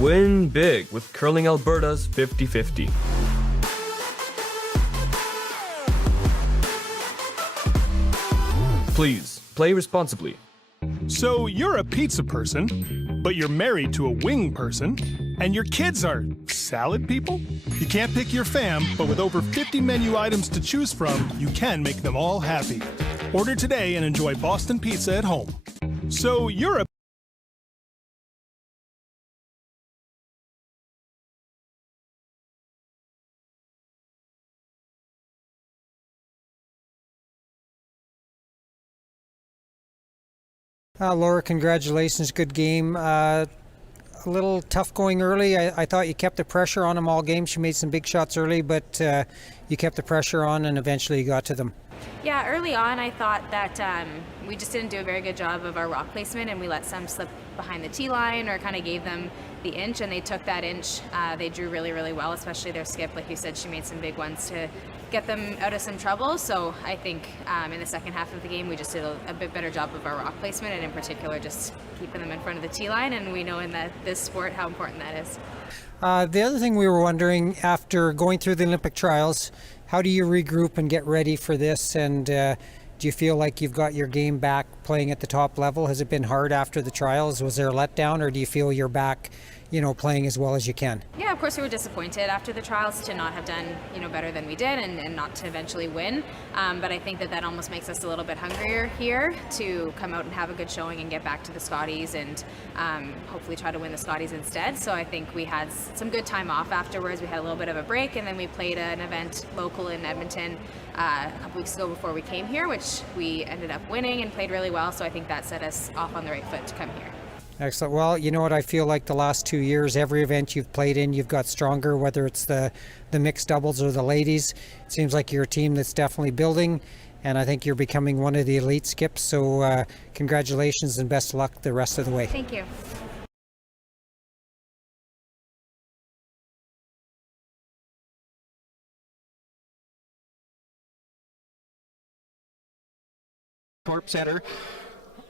Win big with Curling Alberta's 50-50. Please, play responsibly. So you're a pizza person, but you're married to a wing person, and your kids are salad people? You can't pick your fam, but with over 50 menu items to choose from, you can make them all happy. Order today and enjoy Boston pizza at home. So you're a Laura, congratulations. Good game. A little tough going early. I thought you kept the pressure on them all game. She made some big shots early, but you kept the pressure on and eventually you got to them. Yeah, early on I thought that we just didn't do a very good job of our rock placement, and we let some slip behind the tee line or kind of gave them the inch, and they took that inch. They drew really, really well, especially their skip. Like you said, she made some big ones to get them out of some trouble. So I think in the second half of the game we just did a bit better job of our rock placement, and in particular just keeping them in front of the tee line, and we know in this sport how important that is. The other thing we were wondering, after going through the Olympic trials, how do you regroup and get ready for this, and do you feel like you've got your game back playing at the top level? Has it been hard after the trials? Was there a letdown, or do you feel you're back, playing as well as you can? Yeah, of course we were disappointed after the trials to not have done, better than we did and not to eventually win. But I think that almost makes us a little bit hungrier here to come out and have a good showing and get back to the Scotties and hopefully try to win the Scotties instead. So I think we had some good time off afterwards. We had a little bit of a break, and then we played an event local in Edmonton a couple weeks ago before we came here, which we ended up winning and played really well. So I think that set us off on the right foot to come here. Excellent. Well, you know what, I feel like the last 2 years, every event you've played in, you've got stronger, whether it's the mixed doubles or the ladies. It seems like you're a team that's definitely building, and I think you're becoming one of the elite skips. So congratulations and best of luck the rest of the way. Thank you. Corp Center.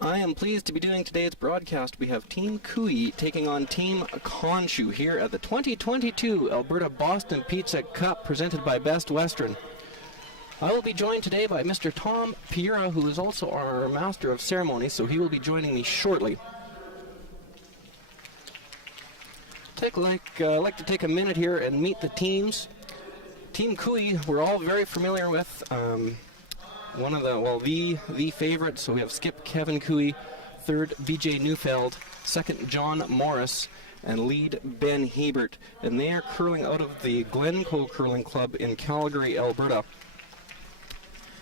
I am pleased to be doing today's broadcast. We have Team Cooey taking on Team Conshu here at the 2022 Alberta Boston Pizza Cup presented by Best Western. I will be joined today by Mr. Tom Piera, who is also our Master of Ceremonies, so he will be joining me shortly. I'd like to take a minute here and meet the teams. Team Cooey, we're all very familiar with. One of the favorite. So we have skip Kevin Cooey, third BJ Neufeld, second John Morris, and lead Ben Hebert. And they are curling out of the Glencoe Curling Club in Calgary, Alberta.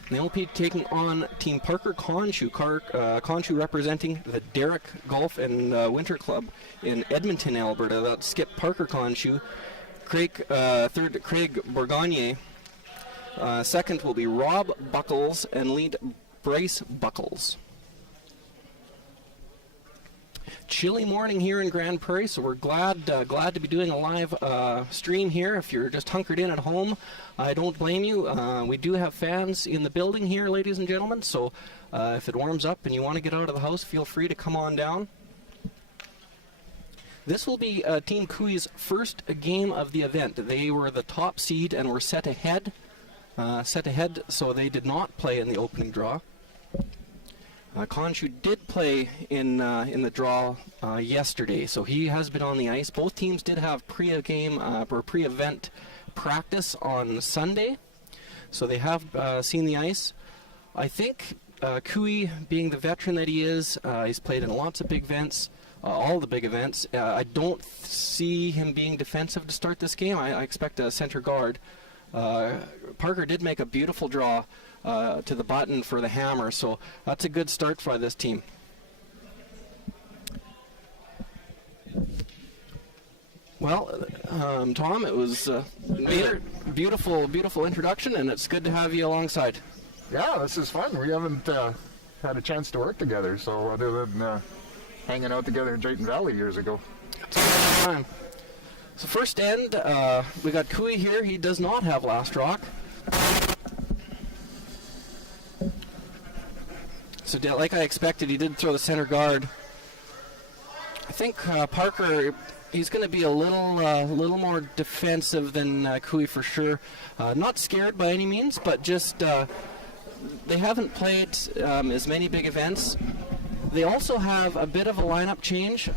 And they will be taking on Team Parker Conshu. Conshu representing the Derrick Golf and Winter Club in Edmonton, Alberta. That's skip Parker Conshu. Third Craig Bourgogne. Second will be Rob Buckles, and lead Bryce Buckles. Chilly morning here in Grand Prairie, so we're glad to be doing a live stream here. If you're just hunkered in at home, I don't blame you. We do have fans in the building here, ladies and gentlemen, so if it warms up and you want to get out of the house, feel free to come on down. This will be Team Cooey's first game of the event. They were the top seed and were set ahead, so they did not play in the opening draw. Conshu did play in the draw yesterday, so he has been on the ice. Both teams did have pre-game or pre-event practice on Sunday, so they have seen the ice. I think Cooey, being the veteran that he is, he's played in lots of big events, all the big events. I don't see him being defensive to start this game. I expect a center guard. Parker did make a beautiful draw to the button for the hammer, so that's a good start for this team. Well, Tom, it was a beautiful introduction, and it's good to have you alongside. Yeah, this is fun. We haven't had a chance to work together, so other than hanging out together in Drayton Valley years ago. It's a good time. So first end, we got Cooey here. He does not have last rock. So like I expected, he did throw the center guard. I think Parker He's going to be a little more defensive than Cooey for sure. Not scared by any means, but just they haven't played as many big events. They also have a bit of a lineup change.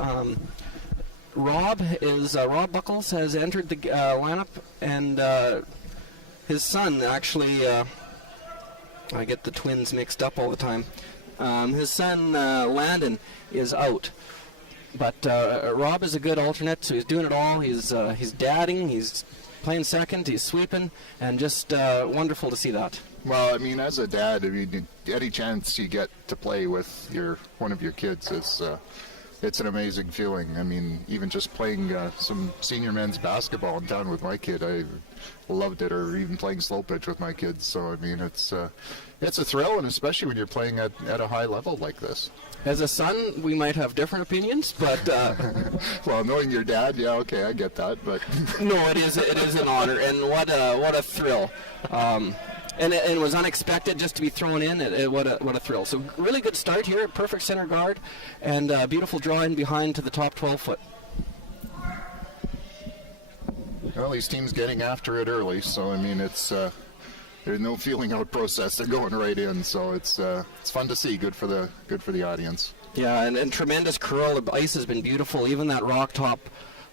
Rob Buckles has entered the lineup, and his son actually. I get the twins mixed up all the time. His son Landon is out, but Rob is a good alternate, so he's doing it all. He's dadding, he's playing second, he's sweeping, and just wonderful to see that. Well, I mean, as a dad, I mean, any chance you get to play with one of your kids is it's an amazing feeling. I mean, even just playing some senior men's basketball in town with my kid, I loved it, or even playing slow pitch with my kids. So, I mean, it's a thrill, and especially when you're playing at a high level like this. As a son, we might have different opinions, but... well, knowing your dad, yeah, okay, I get that, but... No, it is an honor, and what a thrill. And it was unexpected just to be thrown in. What a thrill. So really good start here, perfect center guard, and beautiful draw in behind to the top 12-foot. Well, these teams getting after it early, so I mean it's there's no feeling out process. They're going right in, so it's fun to see. Good for the audience. Yeah, and tremendous curl. The ice has been beautiful. Even that rock top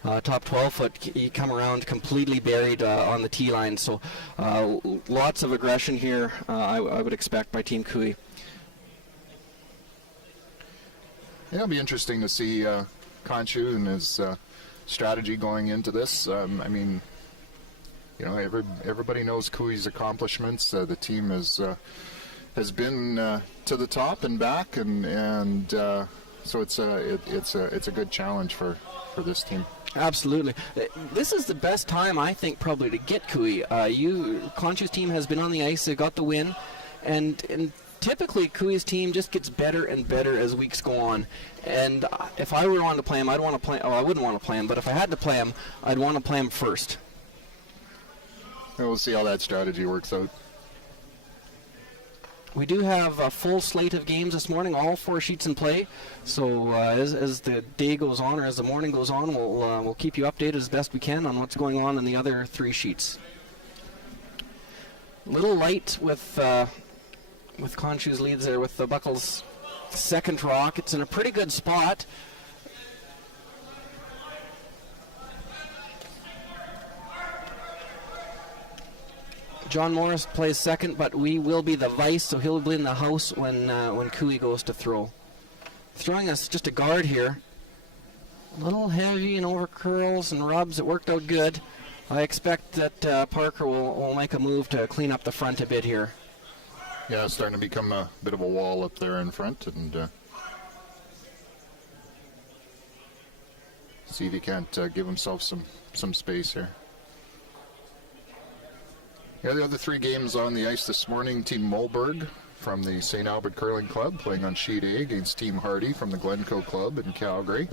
12-foot, you come around completely buried on the tee line. So lots of aggression here, I would expect, by Team Cooey. Yeah, it'll be interesting to see Conchu and his strategy going into this. I mean, you know, everybody knows Cooey's accomplishments. The team has been to the top and back, and so it's a good challenge for this team. Absolutely. This is the best time, I think, probably to get Cooey. Conchu's team has been on the ice. They got the win, and typically Cooey's team just gets better and better as weeks go on. And if I were on to play him, I'd want to play. Oh, I wouldn't want to play him, but if I had to play him, I'd want to play him first. And we'll see how that strategy works out. We do have a full slate of games this morning, all 4 sheets in play. So as the day goes on, or as the morning goes on, we'll keep you updated as best we can on what's going on in the other 3 sheets. A little light with Conchu's leads there with the Buckles' second rock. It's in a pretty good spot. John Morris plays second, but we will be the vice, so he'll be in the house when Cooey goes to throw. Throwing us just a guard here. A little heavy and over curls and rubs. It worked out good. I expect that Parker will make a move to clean up the front a bit here. Yeah, it's starting to become a bit of a wall up there in front, and see if he can't give himself some space here. Yeah, the other 3 games on the ice this morning, Team Mulberg from the St. Albert Curling Club playing on Sheet A against Team Hardy from the Glencoe Club in Calgary.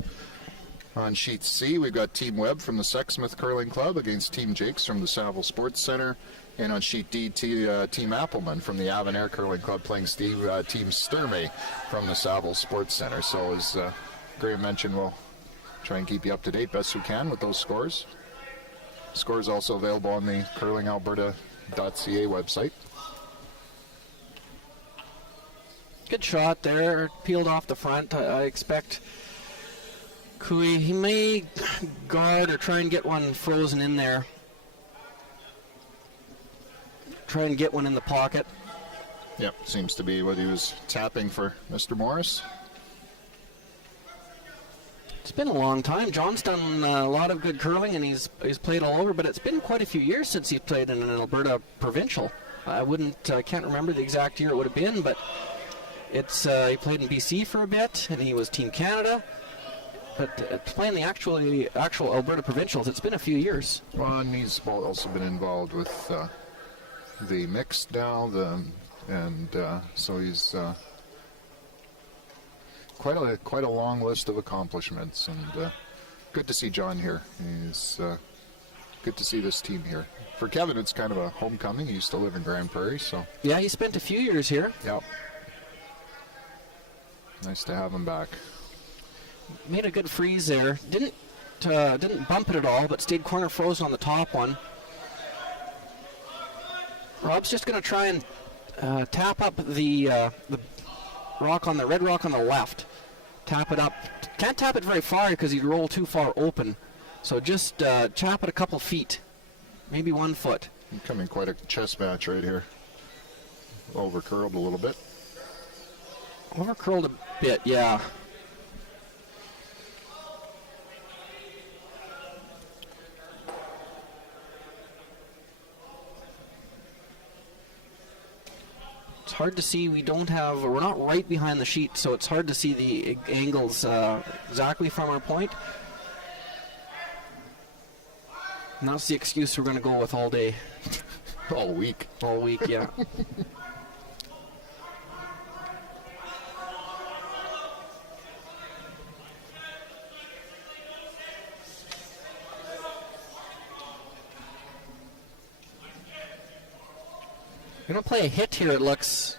On Sheet C, we've got Team Webb from the Sexsmith Curling Club against Team Jakes from the Saville Sports Center. And on Sheet D, Team Appleman from the Avonare Curling Club playing Team Sturmey from the Saville Sports Center. So as Graham mentioned, we'll try and keep you up to date best we can with those scores. Scores also available on the curlingalberta.ca website. Good shot there, peeled off the front. I expect Cooey, he may guard or try and get one frozen in there. Try and get one in the pocket. Yep, seems to be what he was tapping for Mr. Morris. It's been a long time. John's done a lot of good curling, and he's played all over, but it's been quite a few years since he's played in an Alberta provincial. I can't remember the exact year it would have been, but it's he played in BC for a bit, and he was Team Canada. But playing the actual Alberta provincials, it's been a few years. Well, and he's also been involved with the mixed now, so he's quite a long list of accomplishments, and good to see John here. He's good to see this team here. For Kevin, it's kind of a homecoming. He used to live in Grand Prairie, so yeah, he spent a few years here. Yep. Nice to have him back. Made a good freeze there. Didn't didn't bump it at all, but stayed corner frozen on the top one. Rob's just going to try and tap up the rock on the red rock on the left. Tap it up. Can't tap it very far because you'd roll too far open. So just chop it a couple feet, maybe 1 foot. Becoming quite a chess match right here. Over curled a little bit. Over curled a bit, yeah. It's hard to see. We're not right behind the sheet, so it's hard to see the angles exactly from our point. And that's the excuse we're going to go with all day. All week. All week, yeah. We're going to play a hit here, it looks.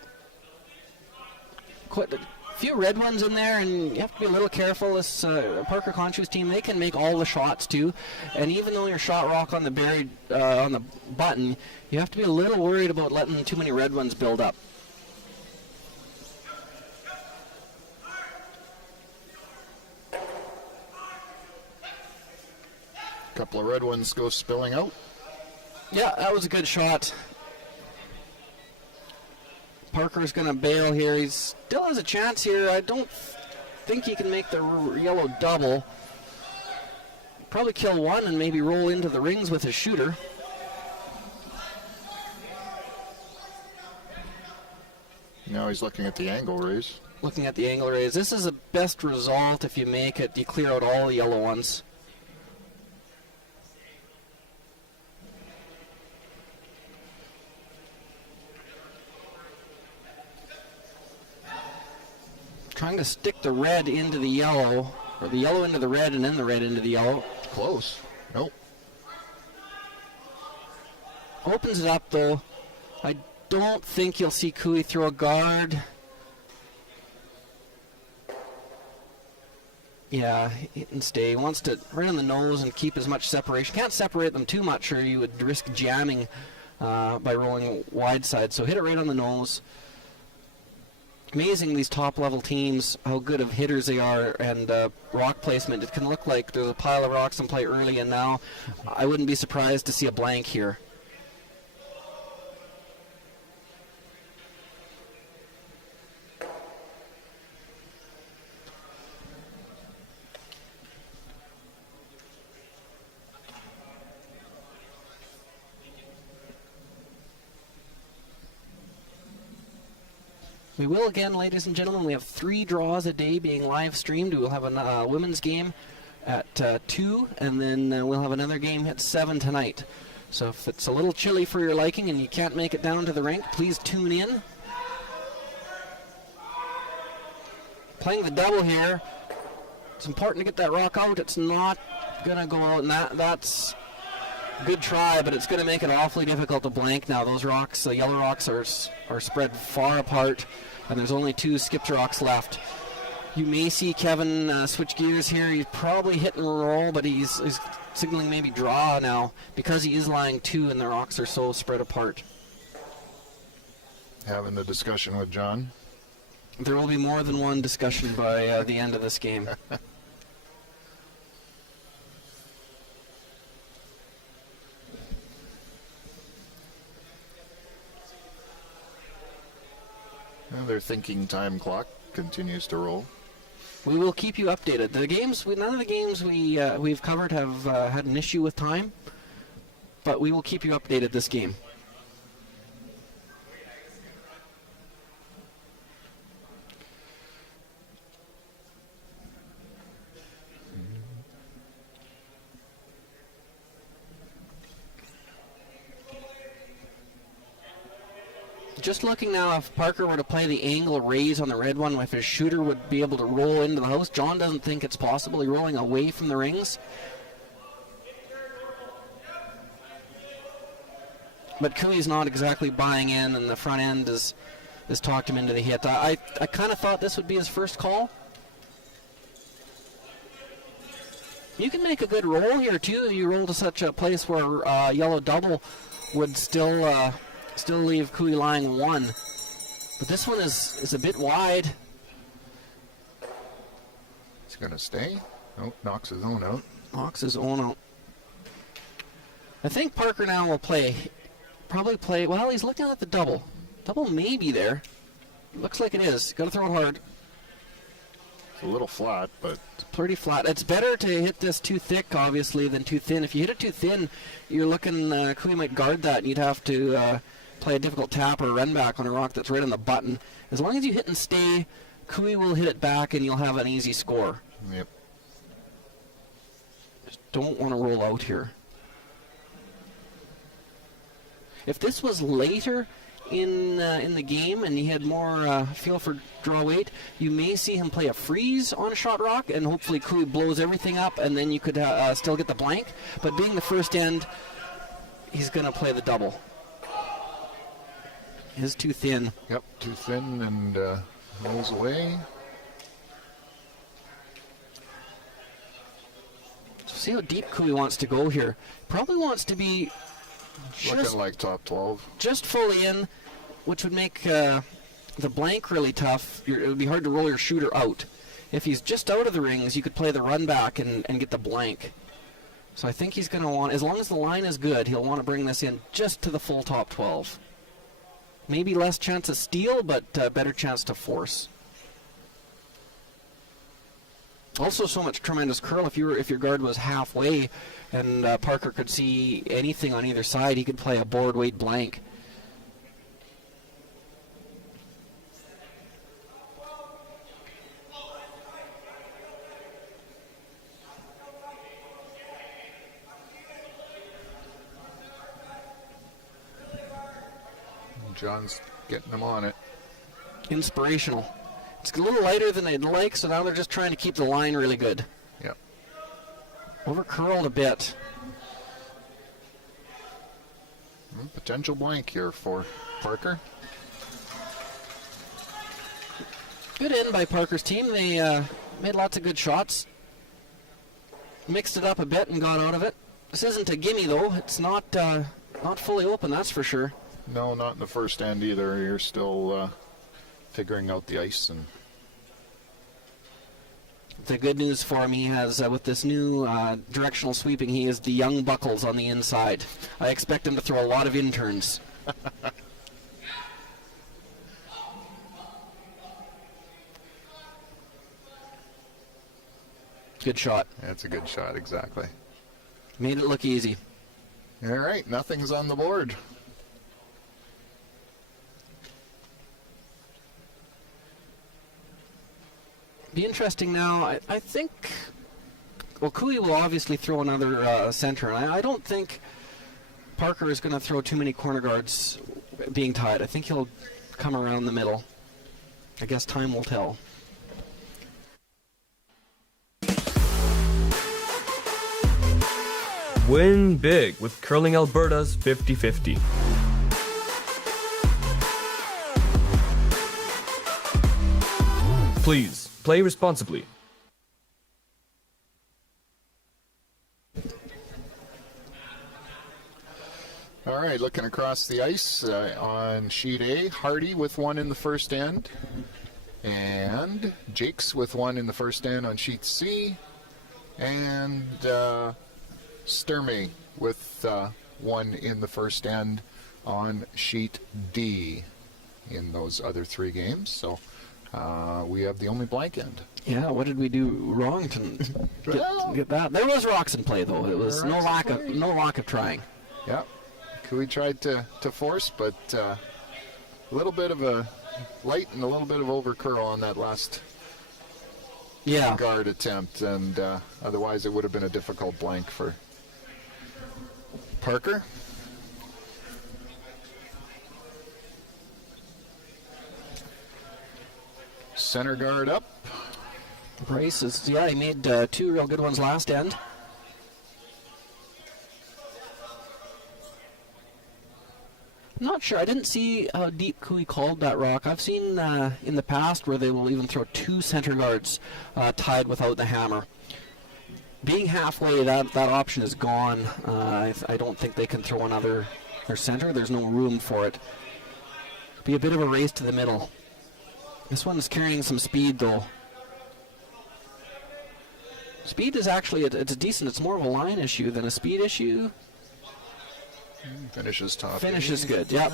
Quite a few red ones in there, and you have to be a little careful. This Parker Conchu's team, they can make all the shots too. And even though your shot rock on the buried on the button, you have to be a little worried about letting too many red ones build up. Couple of red ones go spilling out. Yeah, that was a good shot. Parker's going to bail here. He still has a chance here. I don't think he can make the yellow double. Probably kill one and maybe roll into the rings with his shooter. Now he's looking at the angle raise. Looking at the angle raise. This is the best result if you make it. You clear out all the yellow ones. Trying to stick the red into the yellow, or the yellow into the red and then the red into the yellow. Close. Nope. Opens it up though. I don't think you'll see Cooey throw a guard. Yeah, hit and stay. He wants to right on the nose and keep as much separation. Can't separate them too much or you would risk jamming by rolling wide side. So hit it right on the nose. Amazing, these top-level teams, how good of hitters they are, and rock placement. It can look like there's a pile of rocks in play early, and now I wouldn't be surprised to see a blank here. We will again, ladies and gentlemen, we have 3 draws a day being live streamed. We will have a women's game at 2, and then we'll have another game at 7 tonight. So if it's a little chilly for your liking and you can't make it down to the rink, please tune in. Playing the double here. It's important to get that rock out. It's not going to go out, and that's a good try, but it's going to make it awfully difficult to blank now. Those rocks, the yellow rocks, are spread far apart, and there's only 2 skipped rocks left. You may see Kevin switch gears here. He's probably hit and roll, but he's signaling maybe draw now because he is lying 2 and the rocks are so spread apart. Having the discussion with John. There will be more than one discussion by the end of this game. Their thinking time clock continues to roll. We will keep you updated. The games, none of the games we've covered have had an issue with time, but we will keep you updated this game. Just looking now, if Parker were to play the angle raise on the red one, if his shooter would be able to roll into the house. John doesn't think it's possible. He's rolling away from the rings. But Cooey's not exactly buying in, and the front end has talked him into the hit. I kind of thought this would be his first call. You can make a good roll here too. You roll to such a place where yellow double would still leave Cooey lying 1. But this one is a bit wide. He's going to stay. Oh, knocks his own out. Knocks his own out. I think Parker now will probably play, well, he's looking at the double. Double may be there. Looks like it is. Got to throw it hard. It's a little flat, but... Pretty flat. It's better to hit this too thick, obviously, than too thin. If you hit it too thin, you're looking, Cooey might guard that, and you'd have to play a difficult tap or a run back on a rock that's right on the button. As long as you hit and stay, Cooey will hit it back, and you'll have an easy score. Yep. Just don't want to roll out here. If this was later in the game and he had more feel for draw weight, you may see him play a freeze on a shot rock, and hopefully Cooey blows everything up, and then you could still get the blank. But being the first end, he's going to play the double. Is too thin. Yep, too thin, and rolls away. So see how deep Cooey wants to go here. Probably wants to be Looking like top 12. just fully in, which would make the blank really tough. It would be hard to roll your shooter out. If he's just out of the rings, you could play the run back and get the blank. So I think he's going to want, as long as the line is good, he'll want to bring this in just to the full top 12. Maybe less chance of steal, but better chance to force. Also, so much tremendous curl. If your guard was halfway, and Parker could see anything on either side, he could play a board weight blank. John's getting them on it. Inspirational. It's a little lighter than they'd like, so now they're just trying to keep the line really good. Yep. Over curled a bit. Potential blank here for Parker. Good end by Parker's team. They made lots of good shots. Mixed it up a bit and got out of it. This isn't a gimme though. It's not fully open, that's for sure. No, not in the first end either. You're still figuring out the ice. And the good news for him, he has, with this new directional sweeping, he has the young buckles on the inside. I expect him to throw a lot of interns. Good shot. That's a good shot, exactly. Made it look easy. All right, nothing's on the board. Be interesting now. I think, well, Cooey will obviously throw another center. And I don't think Parker is going to throw too many corner guards being tied. I think he'll come around the middle. I guess time will tell. Win big with Curling Alberta's 50-50. Please, play responsibly. All right, looking across the ice on sheet A, Hardy with one in the first end, and Jakes with one in the first end on sheet C, and Sturmey with one in the first end on sheet D in those other three games. So we have the only blank end. Yeah, what did we do wrong to get that? There was rocks in play though. It was no lack of trying. Yeah, Cooey tried to force, but a little bit of a light and a little bit of over curl on that last guard attempt, and otherwise it would have been a difficult blank for Parker. Center guard up. Bryce is, he made two real good ones last end. I'm not sure. I didn't see how deep Cooey called that rock. I've seen in the past where they will even throw two center guards tied without the hammer. being halfway, that option is gone. I don't think they can throw another or center. There's no room for it. Be a bit of a race to the middle. This one's carrying some speed, though. Speed is actually, it's decent. It's more of a line issue than a speed issue. Finishes top. Finishes good, yep.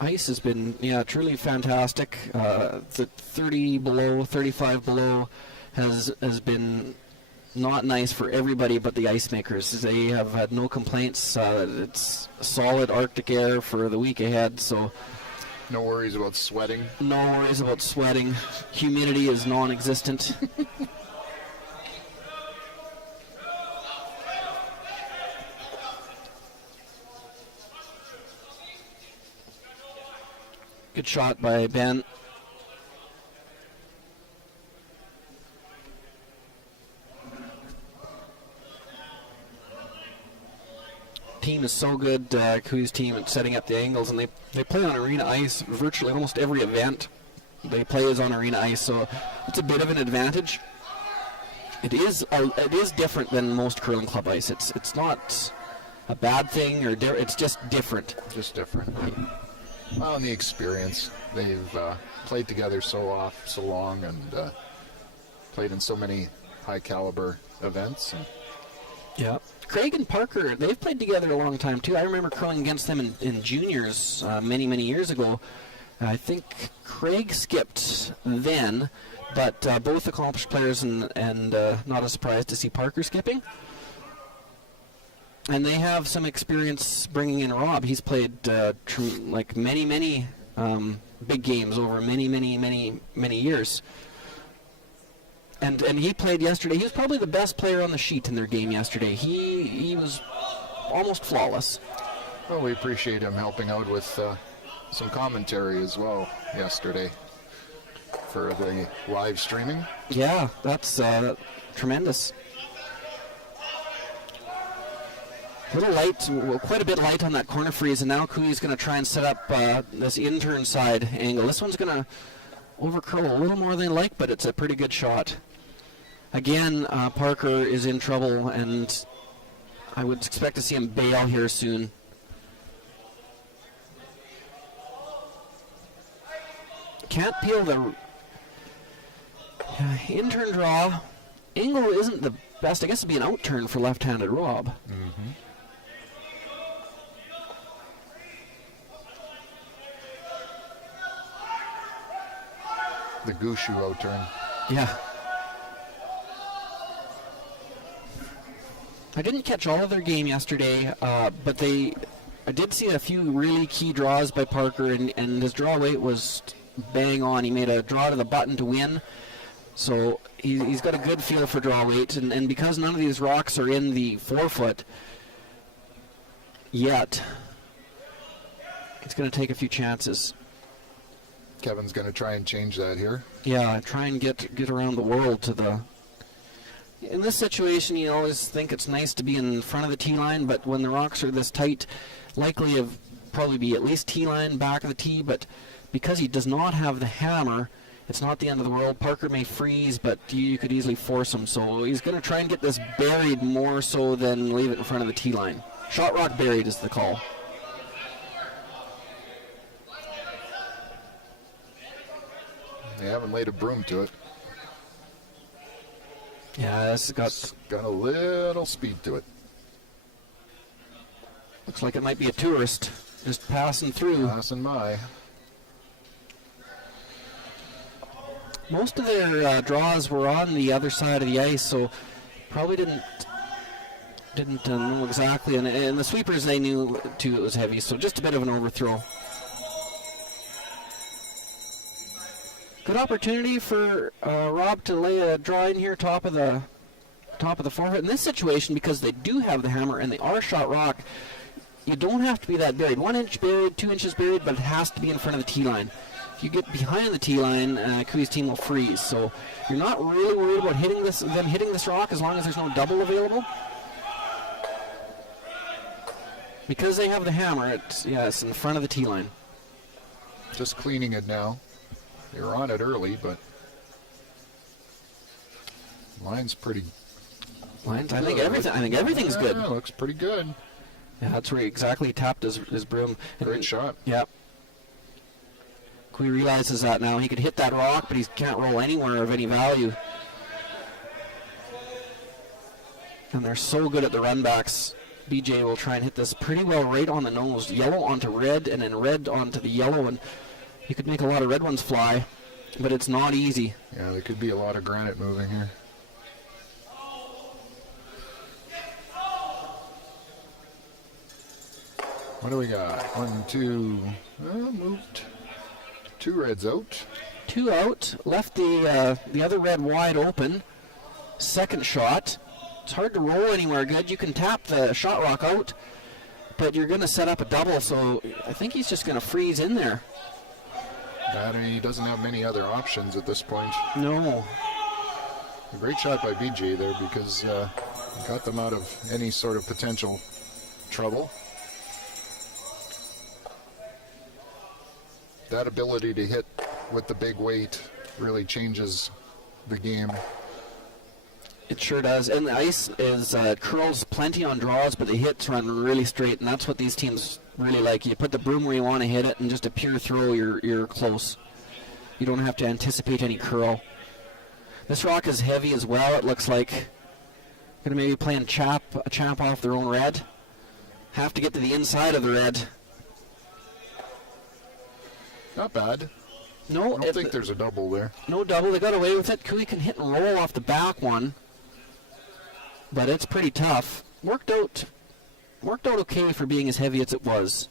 Ice has been, truly fantastic. The 30 below, 35 below has been not nice for everybody but the ice makers. They have had no complaints. It's solid Arctic air for the week ahead, so No worries about sweating. no worries about sweating. Humidity is non-existent. Good shot by Ben. Team is so good, Kui's team, at setting up the angles, and they play on arena ice virtually almost every event they play is on arena ice, so it's a bit of an advantage. It is different than most curling club ice. It's not a bad thing, or it's just different. Just different. Well, and the experience. They've played together so long, and played in so many high caliber events. And yeah. Craig and Parker, they've played together a long time too. I remember curling against them in juniors many years ago. I think Craig skipped then, but both accomplished players, and not a surprise to see Parker skipping. And they have some experience bringing in Rob. He's played many big games over many years. And he played yesterday. He was probably the best player on the sheet in their game yesterday. He was almost flawless. well, we appreciate him helping out with some commentary as well yesterday for the live streaming. Yeah, that's tremendous. A little light, well, quite a bit light on that corner freeze, and now Kui's going to try and set up this in-turn side angle. This one's going to overcurl a little more than like, but it's a pretty good shot. Again, Parker is in trouble, and I would expect to see him bail here soon. Can't peel the in-turn draw. Angle isn't the best. I guess it'd be an out-turn for left-handed Rob. Mm-hmm. The Gushu out-turn. Yeah. I didn't catch all of their game yesterday, but I did see a few really key draws by Parker, and his draw weight was bang on. He made a draw to the button to win, so he's got a good feel for draw weight, and because none of these rocks are in the 4-foot yet, it's going to take a few chances. Kevin's going to try and change that here. Yeah, try and get around the world to the... In this situation, you always think it's nice to be in front of the tee line, but when the rocks are this tight, likely of probably be at least tee line, back of the tee, but because he does not have the hammer, it's not the end of the world. Parker may freeze, but you could easily force him, so he's going to try and get this buried more so than leave it in front of the tee line. Shot rock buried is the call. They haven't laid a broom to it. Yeah, this has got... It's got a little speed to it. Looks like it might be a tourist just passing through. Passing by. Most of their draws were on the other side of the ice, so probably didn't know exactly. And the sweepers, they knew too it was heavy, so just a bit of an overthrow. Good opportunity for Rob to lay a draw in here, top of the forefoot. In this situation, because they do have the hammer and they are shot rock, you don't have to be that buried. 1 inch buried, 2 inches buried, but it has to be in front of the tee line. If you get behind the tee line, Kui's team will freeze. So you're not really worried about hitting this rock as long as there's no double available. Because they have the hammer, it's in front of the tee line. just cleaning it now. They were on it early, but line's pretty. I think everything's good. Yeah, looks pretty good. Yeah, that's where he exactly tapped his broom. Great shot. Yeah. He realizes that now. He could hit that rock, but he can't roll anywhere of any value. And they're so good at the run backs. BJ will try and hit this pretty well right on the nose. Yellow onto red, and then red onto the yellow, and you could make a lot of red ones fly, but it's not easy. Yeah, there could be a lot of granite moving here. What do we got? 1, 2, moved. 2 reds out. 2 out. Left the other red wide open. Second shot. It's hard to roll anywhere good. You can tap the shot rock out, but you're going to set up a double, so I think he's just going to freeze in there. That, and he doesn't have many other options at this point. No. A great shot by BJ there because got them out of any sort of potential trouble. That ability to hit with the big weight really changes the game. It sure does. And the ice is curls plenty on draws, but the hits run really straight, and that's what these teams really like. You put the broom where you want to hit it, and just a pure throw, you're close. You don't have to anticipate any curl. This rock is heavy as well. It looks like going to maybe play a chap off their own red. Have to get to the inside of the red. Not bad. No, I don't think there's a double there. No double. They got away with it. Cooey can hit and roll off the back one, but it's pretty tough. Worked out okay for being as heavy as it was.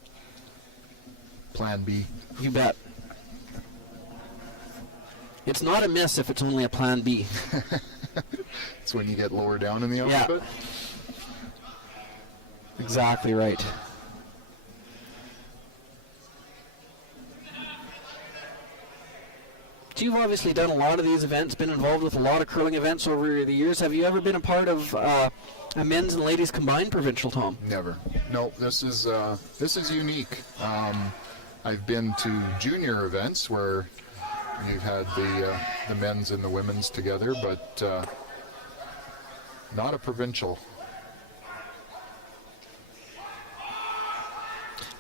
Plan B. You bet. It's not a miss if it's only a plan B. It's when you get lower down in the alphabet. Exactly right. You've obviously done a lot of these events, been involved with a lot of curling events over the years. Have you ever been a part of a men's and ladies combined provincial, Tom? Never. No, this is unique. I've been to junior events where you've had the men's and the women's together, but not a provincial.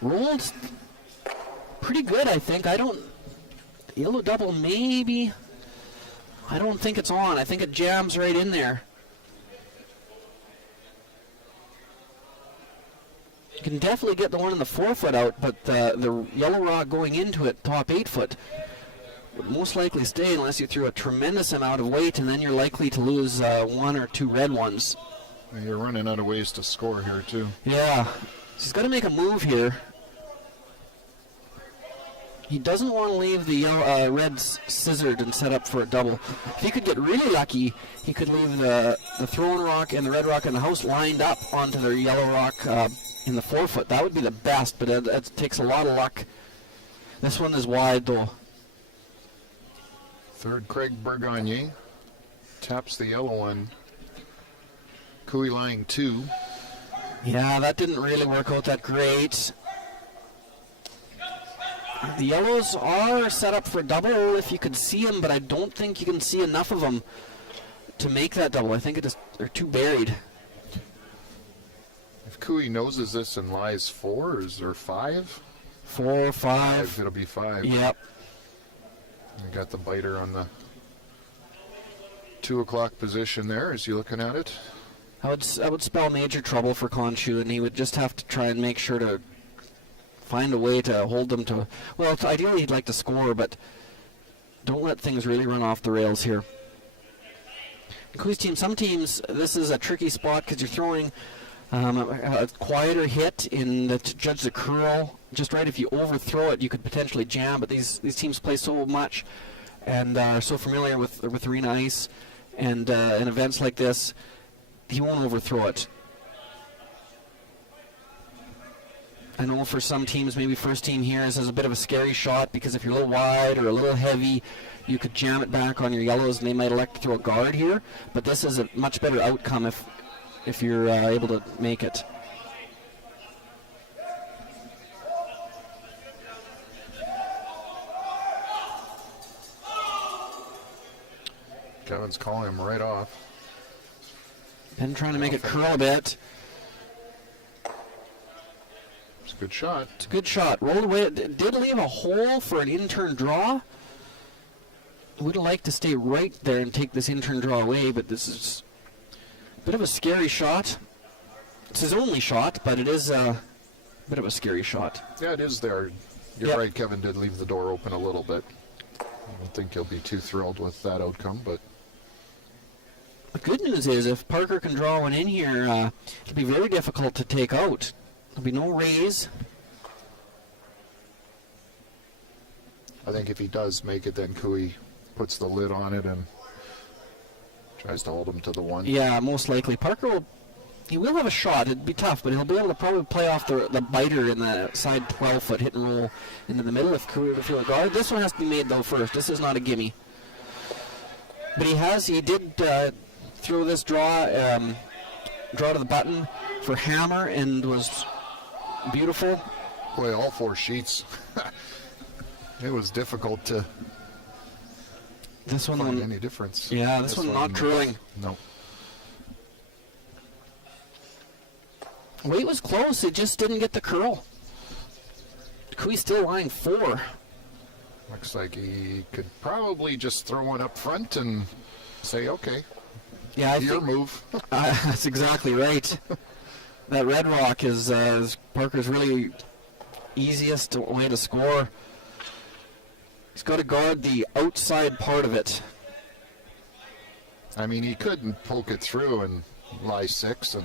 Rolled pretty good, I think. Yellow double, maybe. I don't think it's on. I think it jams right in there. You can definitely get the one in the 4-foot out, but the yellow rock going into it, top 8-foot, would most likely stay unless you threw a tremendous amount of weight, and then you're likely to lose 1 or 2 red ones. You're running out of ways to score here, too. Yeah. So he's got to make a move here. He doesn't want to leave the yellow, reds scissored and set up for a double. If he could get really lucky, he could leave the throwing rock and the red rock in the house lined up onto the yellow rock in the 4-foot. That would be the best, but it takes a lot of luck. This one is wide, though. Third, Craig Bergagne taps the yellow one. Cooey lying 2. Yeah, that didn't really work out that great. The yellows are set up for a double if you could see them, but I don't think you can see enough of them to make that double. I think they're too buried. If Cooey noses this and lies 4, is there 5? 4 or 5. It'll be 5. Yep. You got the biter on the 2 o'clock position there. Is you looking at it? I would spell major trouble for Khonshu, and he would just have to try and make sure to find a way to hold them to... Well, ideally he'd like to score, but don't let things really run off the rails here. Cooey's team, some teams, this is a tricky spot because you're throwing a quieter hit to judge the curl. Just right, if you overthrow it, you could potentially jam, but these teams play so much and are so familiar with arena ice and in events like this, he won't overthrow it. I know for some teams, maybe first team here is a bit of a scary shot because if you're a little wide or a little heavy, you could jam it back on your yellows and they might elect to throw a guard here. But this is a much better outcome if you're able to make it. Kevin's calling him right off. And trying to make it curl a bit. It's a good shot. It's a good shot. Rolled away. It did leave a hole for an in-turn draw. Would have liked to stay right there and take this in-turn draw away, but this is a bit of a scary shot. It's his only shot, but it is a bit of a scary shot. Yeah, it is there. You're Yep. right, Kevin did leave the door open a little bit. I don't think he'll be too thrilled with that outcome, but The good news is if Parker can draw one in here, it'll be very difficult to take out. There'll be no raise. I think if he does make it, then Cooey puts the lid on it and tries to hold him to the one. Yeah, most likely. Parker will have a shot. It'd be tough, but he'll be able to probably play off the biter in the side 12-foot hit and roll into the middle if Cooey would feel a guard. This one has to be made, though, first. This is not a gimme. But he did throw this draw to the button for hammer and was beautiful. Boy, all 4 sheets. It was difficult to This one, find any difference. yeah, this one not curling. No. Weight was close. It just didn't get the curl. Cooey's still lying 4. Looks like he could probably just throw one up front and say, okay, Yeah, I your think move. that's exactly right. That red rock is Parker's really easiest way to score. He's got to guard the outside part of it. I mean, he could poke it through and lie 6,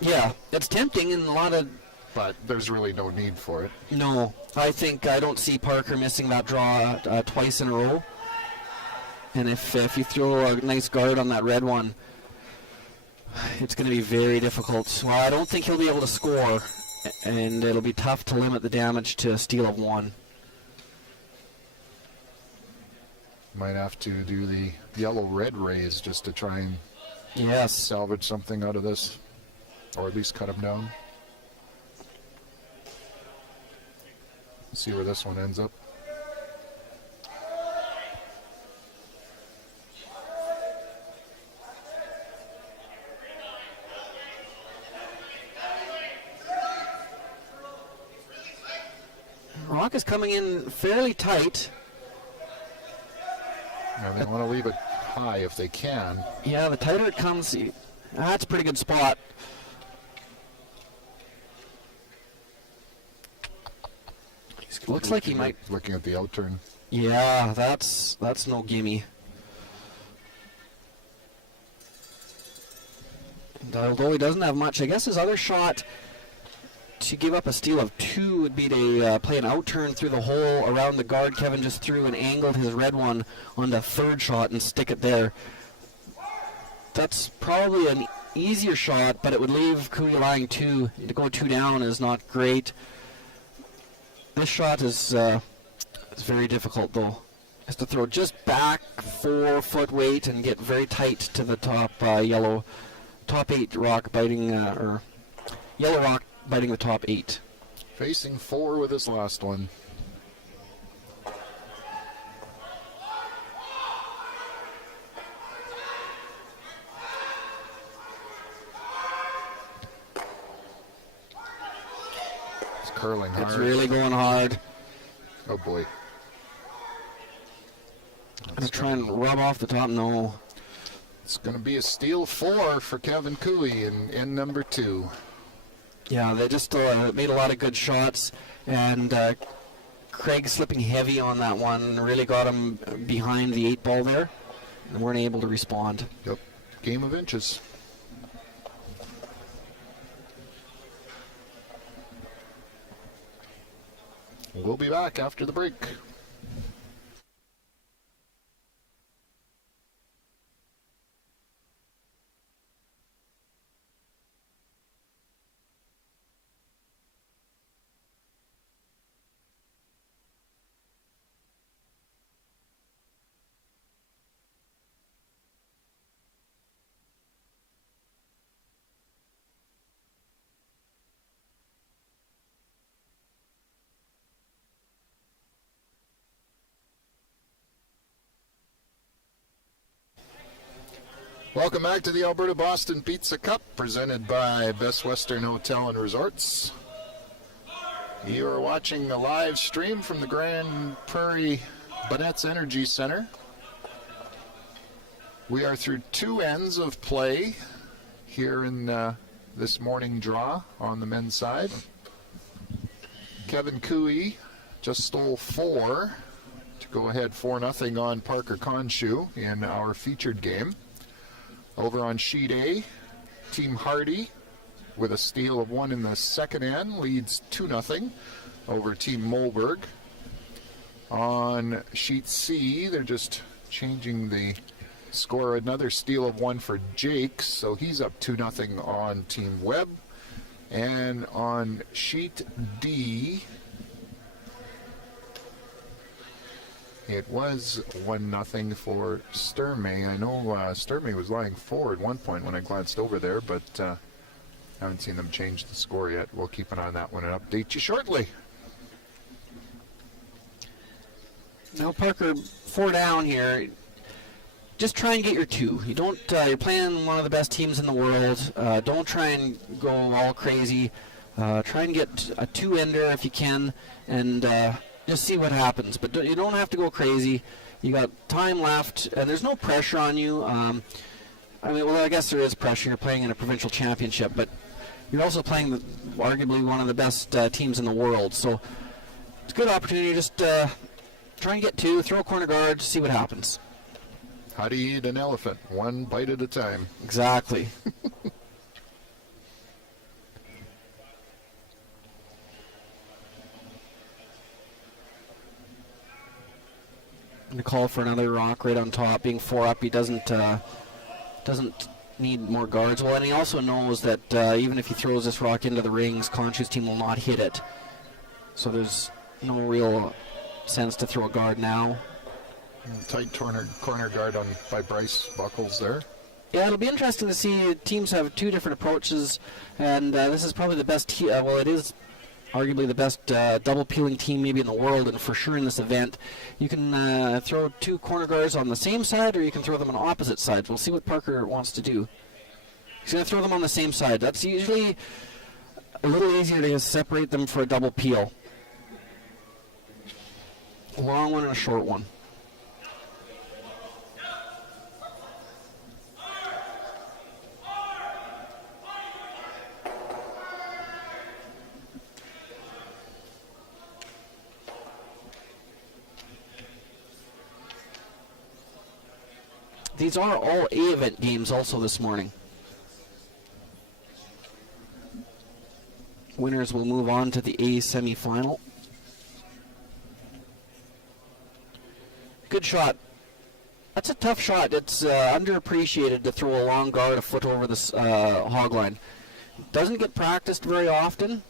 Yeah, it's tempting in a lot of. but there's really no need for it. No, I don't see Parker missing that draw twice in a row. And if you throw a nice guard on that red one, it's going to be very difficult. Well, I don't think he'll be able to score, and it'll be tough to limit the damage to a steal of 1. Might have to do the yellow-red raise just to try and Yes. salvage something out of this, or at least cut him down. See where this one ends up. Rock is coming in fairly tight. And they want to leave it high if they can. Yeah, the tighter it comes, that's a pretty good spot. Looks like he might. Looking at the outturn. Yeah, that's no gimme. And although he doesn't have much, I guess his other shot to give up a steal of 2 would be to play an outturn through the hole around the guard Kevin just threw and angled his red one on the third shot and stick it there. That's probably an easier shot, but it would leave Cooey lying 2. To go 2 down is not great. This shot is very difficult, though. Has to throw just back 4-foot weight and get very tight to the top yellow, top 8 rock biting, or yellow rock biting the top 8. Facing 4 with his last one. It's curling hard. It's really going hard. Oh boy. I'm going to try and rub off the top. No. It's going to be a steal 4 for Kevin Cooey in number 2. Yeah, they just made a lot of good shots, and Craig slipping heavy on that one really got him behind the 8 ball there, and weren't able to respond. Yep. Game of inches. We'll be back after the break. Welcome back to the Alberta Boston Pizza Cup, presented by Best Western Hotel and Resorts. You are watching the live stream from the Grand Prairie Bonnett's Energy Center. We are through two ends of play here in this morning draw on the men's side. Kevin Cooey just stole 4 to go ahead 4-0 on Parker Conshoe in our featured game. Over on sheet A, Team Hardy with a steal of 1 in the second end leads 2-0 over Team Mollberg. On sheet C, they're just changing the score. Another steal of 1 for Jakes, so he's up 2-0 on Team Webb. And on sheet D, it was 1-0 for Sturmey. I know Sturmey was lying 4 at one point when I glanced over there, but haven't seen them change the score yet. We'll keep an eye on that one and update you shortly. Now Parker, 4 down here. Just try and get your 2. You don't. You're playing one of the best teams in the world. Don't try and go all crazy. Try and get a 2-ender if you can, and just see what happens. But you don't have to go crazy. You got time left, and there's no pressure on you. I guess there is pressure. You're playing in a provincial championship, but you're also playing arguably one of the best teams in the world. So it's a good opportunity. Just try and get 2, throw a corner guard, see what happens. How do you eat an elephant? One bite at a time. Exactly. And a call for another rock right on top. Being 4 up, he doesn't need more guards. Well, and he also knows that even if he throws this rock into the rings, Conscious team will not hit it. So there's no real sense to throw a guard now. Tight corner guard by Bryce Buckles there. Yeah, it'll be interesting to see. Teams have 2 different approaches, and this is probably the best. It is arguably the best double peeling team maybe in the world, and for sure in this event. You can throw 2 corner guards on the same side, or you can throw them on opposite sides. We'll see what Parker wants to do. He's going to throw them on the same side. That's usually a little easier to separate them for a double peel. A long one and a short one. These are all A-event games also this morning. Winners will move on to the A semifinal. Good shot. That's a tough shot. It's underappreciated to throw a long guard a foot over this hog line. Doesn't get practiced very often.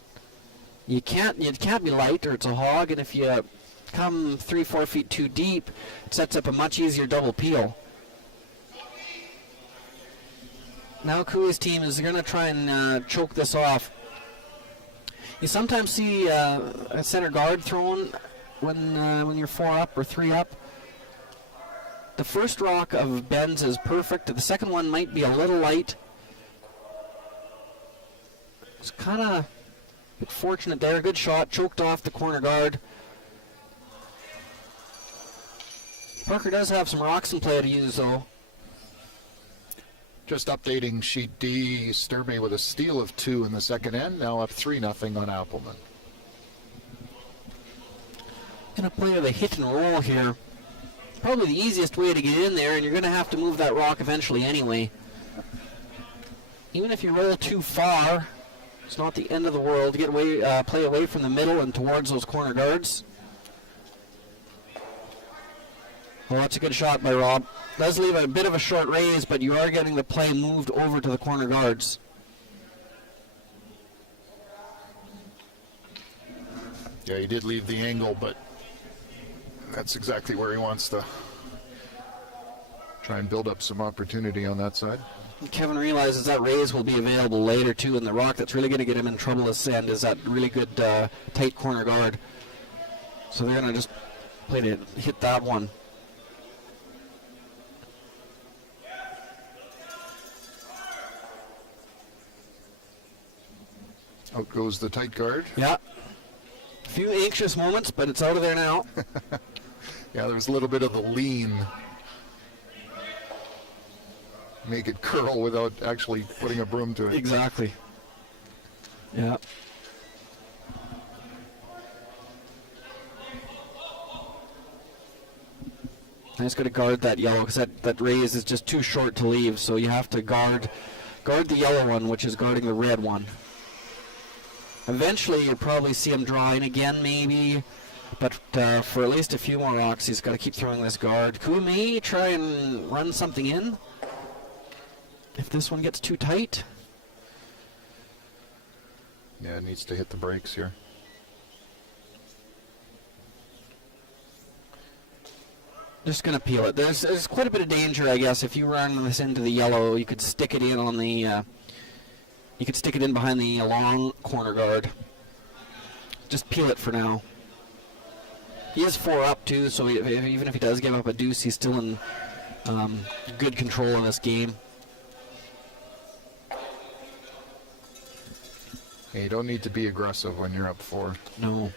You can't be light, or it's a hog, and if you come 3-4 feet too deep, it sets up a much easier double peel. Now Cooey's team is going to try and choke this off. You sometimes see a center guard thrown when you're 4 up or 3 up. The first rock of Ben's is perfect. The second one might be a little light. It's kind of fortunate there. Good shot. Choked off the corner guard. Parker does have some rocks in play to use, though. Just updating sheet D, Sturmey with a steal of 2 in the second end, now up 3-0 on Appleman. Going to play with a hit and roll here. Probably the easiest way to get in there, and you're going to have to move that rock eventually anyway. Even if you roll too far, it's not the end of the world. Get away, play away from the middle and towards those corner guards. Well, that's a good shot by Rob. Does leave a bit of a short raise, but you are getting the play moved over to the corner guards. Yeah, he did leave the angle, but that's exactly where he wants to try and build up some opportunity on that side. Kevin realizes that raise will be available later, too, and the rock that's really going to get him in trouble this end is that really good tight corner guard. So they're going to just play to hit that one. Out goes the tight guard. Yeah. A few anxious moments, but it's out of there now. Yeah, there was a little bit of the lean. Make it curl without actually putting a broom to it. Exactly. Yeah. I just got to guard that yellow because that raise is just too short to leave, so you have to guard the yellow one, which is guarding the red one. Eventually, you'll probably see him draw in again, maybe, but for at least a few more rocks, he's got to keep throwing this guard. Ku may try and run something in if this one gets too tight. Yeah, it needs to hit the brakes here. Just going to peel it. There's quite a bit of danger, I guess. If you run this into the yellow, you could stick it in on the... you could stick it in behind the long corner guard. Just peel it for now. He is 4 up, too, so even if he does give up a deuce, he's still in good control of this game. Hey, you don't need to be aggressive when you're up 4. No.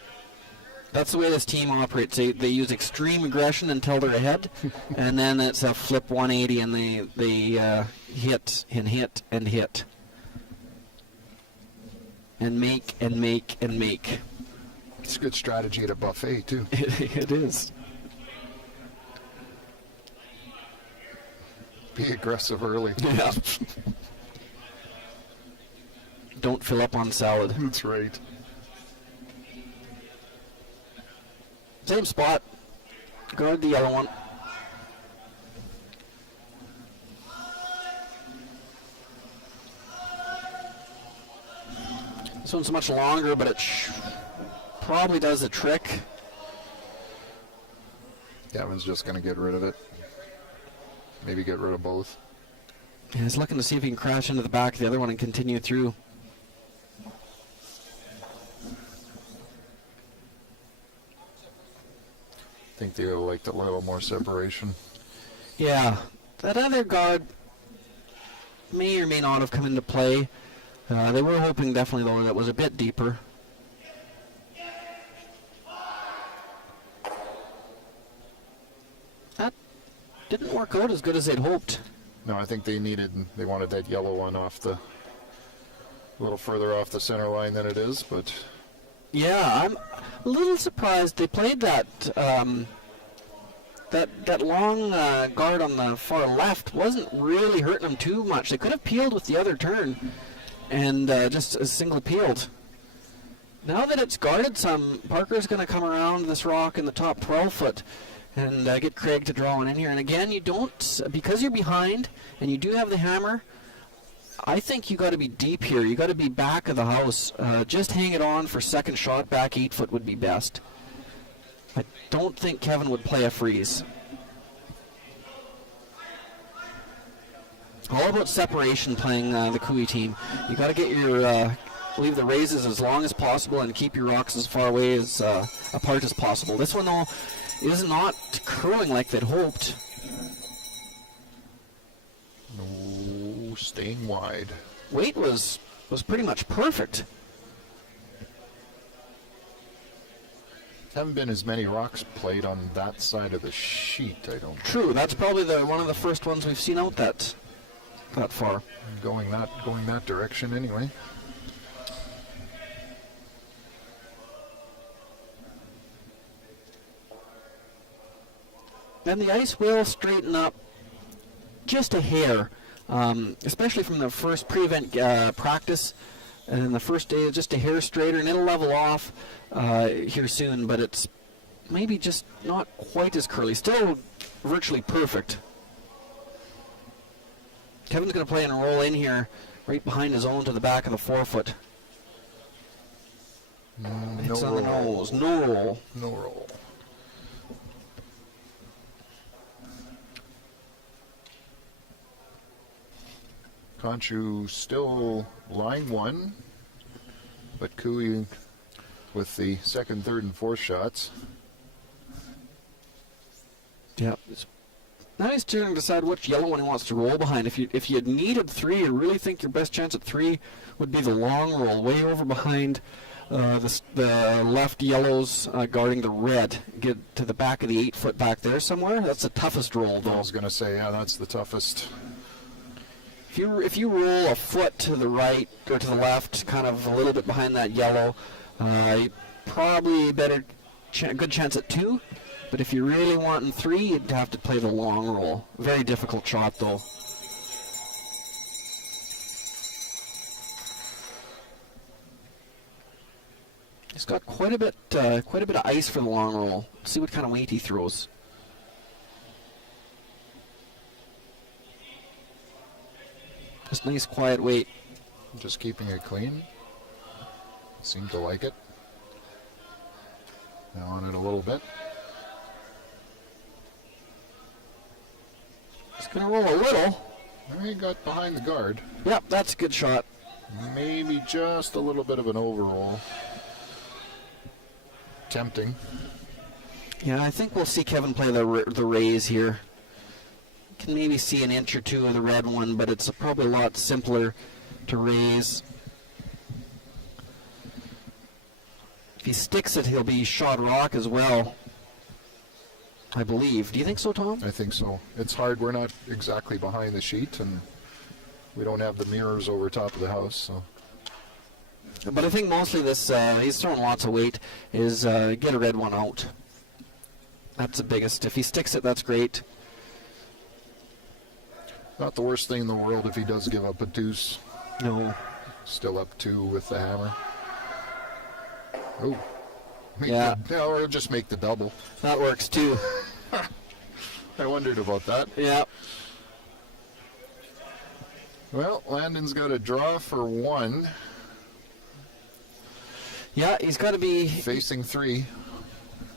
That's the way this team operates. They use extreme aggression until they're ahead, and then it's a flip 180, and they hit and hit and hit. And make and make and make. It's a good strategy at a buffet, too. It is. Be aggressive early. Yeah. Don't fill up on salad. That's right. Same spot. Guard the yellow one. This one's much longer, but it probably does the trick. Gavin's just going to get rid of it. Maybe get rid of both. Yeah, he's looking to see if he can crash into the back of the other one and continue through. I think they'll like a little more separation. Yeah, that other guard may or may not have come into play. They were hoping definitely, though, that it was a bit deeper. That didn't work out as good as they'd hoped. No, I think they wanted that yellow one a little further off the center line than it is, but... Yeah, I'm a little surprised they played that that long guard on the far left wasn't really hurting them too much. They could have peeled with the other turn and just a single peeled. Now that it's guarded some, Parker's going to come around this rock in the top 12 foot and get Craig to draw one in here. And again, you don't, because you're behind and you do have the hammer, I think you got to be deep here. You got to be back of the house. Just hang it on for second shot back 8 foot would be best. I don't think Kevin would play a freeze. All about separation playing the Kui team. You got to get your leave the raises as long as possible and keep your rocks as far away as apart as possible. This one though is not curling like they'd hoped. No, staying wide. Weight was pretty much perfect. Haven't been as many rocks played on that side of the sheet, I don't think. True, that's probably one of the first ones we've seen out that far. Going that direction anyway. And the ice will straighten up just a hair, especially from the first pre-event practice and the first day, just a hair straighter, and it'll level off here soon, but it's maybe just not quite as curly. Still virtually perfect. Kevin's going to play and roll in here right behind his own to the back of the 4 foot. It's on the nose. No roll. No roll. Conchu still line 1, but Kui with the second, third, and fourth shots. Yeah, it's Now he's trying to decide which yellow one he wants to roll behind. If you had needed 3, you really think your best chance at 3 would be the long roll, way over behind the left yellows guarding the red. Get to the back of the 8-foot back there somewhere. That's the toughest roll, though. I was going to say, yeah, that's the toughest. If you roll a foot to the right or to the left, kind of a little bit behind that yellow, probably good chance at 2. But if you really want in 3, you'd have to play the long roll. Very difficult shot, though. He's got quite a bit of ice for the long roll. Let's see what kind of weight he throws. Just nice, quiet weight. Just keeping it clean. Seem to like it. Now on it a little bit. He's going to roll a little. He got behind the guard. Yep, that's a good shot. Maybe just a little bit of an overroll. Tempting. Yeah, I think we'll see Kevin play the raise here. Can maybe see an inch or 2 of the red one, but it's probably a lot simpler to raise. If he sticks it, he'll be shot rock as well, I believe. Do you think so, Tom? I think so. It's hard. We're not exactly behind the sheet, and we don't have the mirrors over top of the house. So. But I think mostly this, he's throwing lots of weight, is get a red one out. That's the biggest. If he sticks it, that's great. Not the worst thing in the world if he does give up a deuce. No. Still up 2 with the hammer. Oh. Yeah. Or just make the double. That works too. I wondered about that. Yeah. Well, Landon's got a draw for 1. Yeah, he's got to be Facing 3.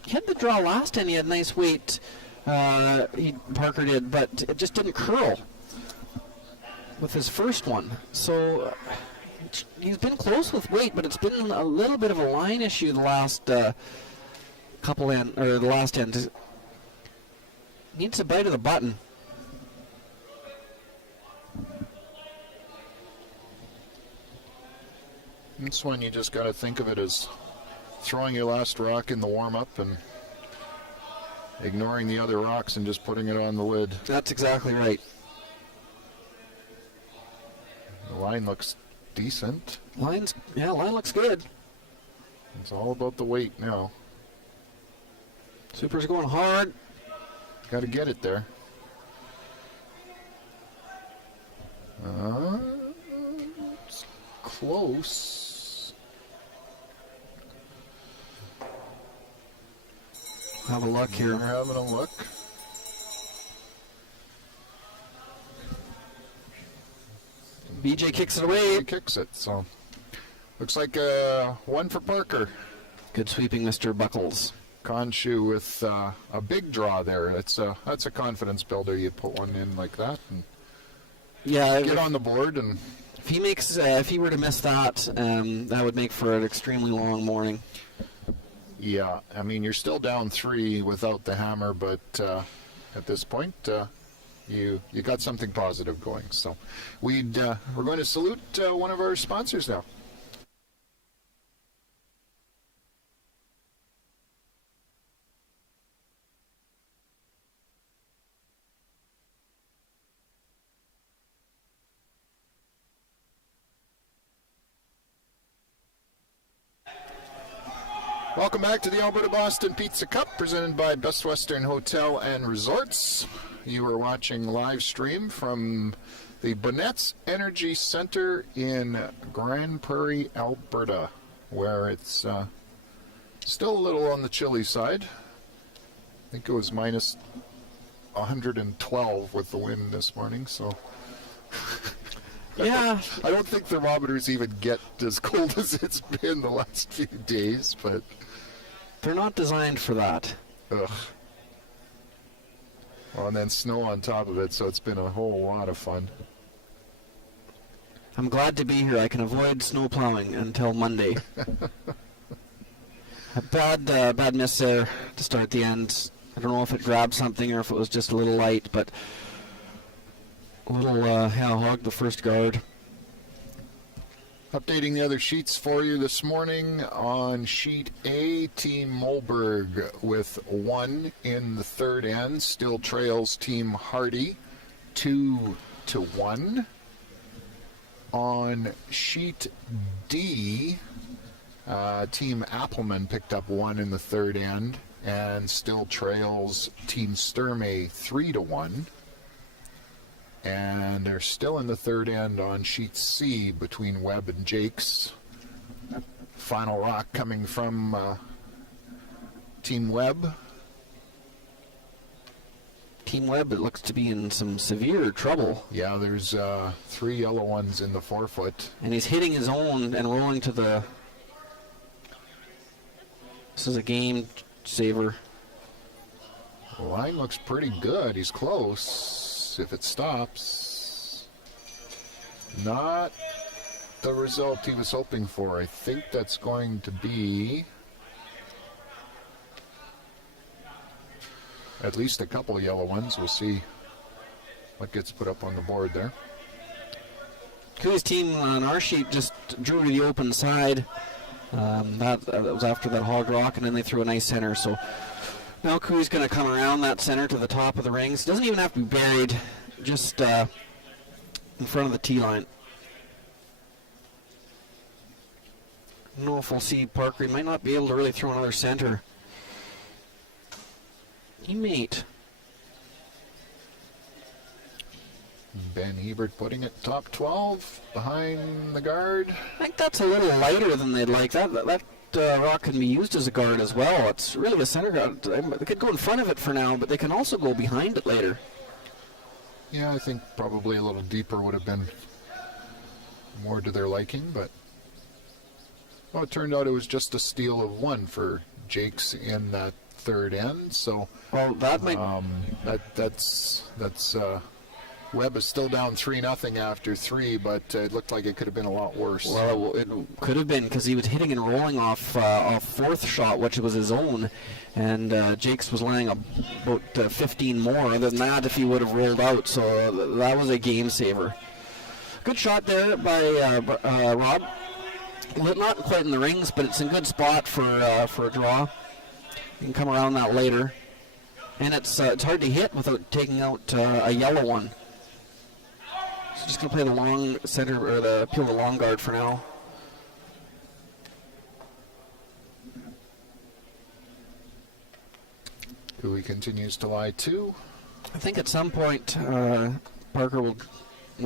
He had the draw last and he had nice weight. Parker did, but it just didn't curl with his first one. So he's been close with weight, but it's been a little bit of a line issue the last the last end. Needs a bite of the button. This one you just got to think of it as throwing your last rock in the warm-up and ignoring the other rocks and just putting it on the lid. That's exactly right. The line looks decent. Line looks good. It's all about the weight now. Super's going hard. Got to get it there. It's close. Have a look here. We're having a look. BJ kicks it away. He kicks it, so looks like 1 for Parker. Good sweeping, Mr. Buckles. Konshu with a big draw there. That's a confidence builder. You put one in like that and Yeah, get on the board. And if he were to miss that, that would make for an extremely long morning. yeah, I mean you're still down 3 without the hammer, but at this point you got something positive going. So we're going to salute one of our sponsors now. Welcome back to the Alberta Boston Pizza Cup, presented by Best Western Hotel and Resorts. You are watching live stream from the Bonnett's Energy Center in Grand Prairie, Alberta, where it's still a little on the chilly side. I think it was minus 112 with the wind this morning, so... Yeah. I don't think thermometers even get as cold as it's been the last few days, but... They're not designed for that. Ugh. Well, and then snow on top of it, so it's been a whole lot of fun. I'm glad to be here. I can avoid snow plowing until Monday. A bad miss there to start the end. I don't know if it grabbed something or if it was just a little light, but a little hogged the first guard. Updating the other sheets for you this morning. On sheet A, Team Molberg with 1 in the third end still trails Team Hardy 2-1. On sheet D, Team Appleman picked up 1 in the third end and still trails Team Sturmey 3-1. And they're still in the third end on sheet C between Webb and Jakes. Final rock coming from Team Webb. Team Webb, it looks to be in some severe trouble. Yeah, there's 3 yellow ones in the forefoot. And he's hitting his own and rolling to the... This is a game saver. The line looks pretty good. He's close. If it stops, not the result he was hoping for. I think that's going to be at least a couple of yellow ones. We'll see what gets put up on the board there. Cooley's team on our sheet just drew to the open side. That was after that hog rock, and then they threw a nice center. So now Cooley's going to come around that center to the top of the rings. Doesn't even have to be buried, just in front of the tee line. I don't know if we'll see Parker. He might not be able to really throw another center. He might. Ben Hebert putting it top 12 behind the guard. I think that's a little lighter than they'd like. That rock can be used as a guard as well. It's really a center guard. They could go in front of it for now, but they can also go behind it later. Yeah, I think probably a little deeper would have been more to their liking, but well, it turned out it was just a steal of 1 for Jakes in that third end. So well, that might that's Webb is still down 3-0 after 3, but it looked like it could have been a lot worse. Well, it could have been because he was hitting and rolling off fourth shot, which was his own, and Jakes was laying about 15 more. Other than that, if he would have rolled out, so that was a game saver. Good shot there by Rob. Not quite in the rings, but it's in good spot for a draw. You can come around that later, and it's hard to hit without taking out a yellow one. So just gonna play the long center or peel the long guard for now. Cooley continues to lie 2. I think at some point Parker will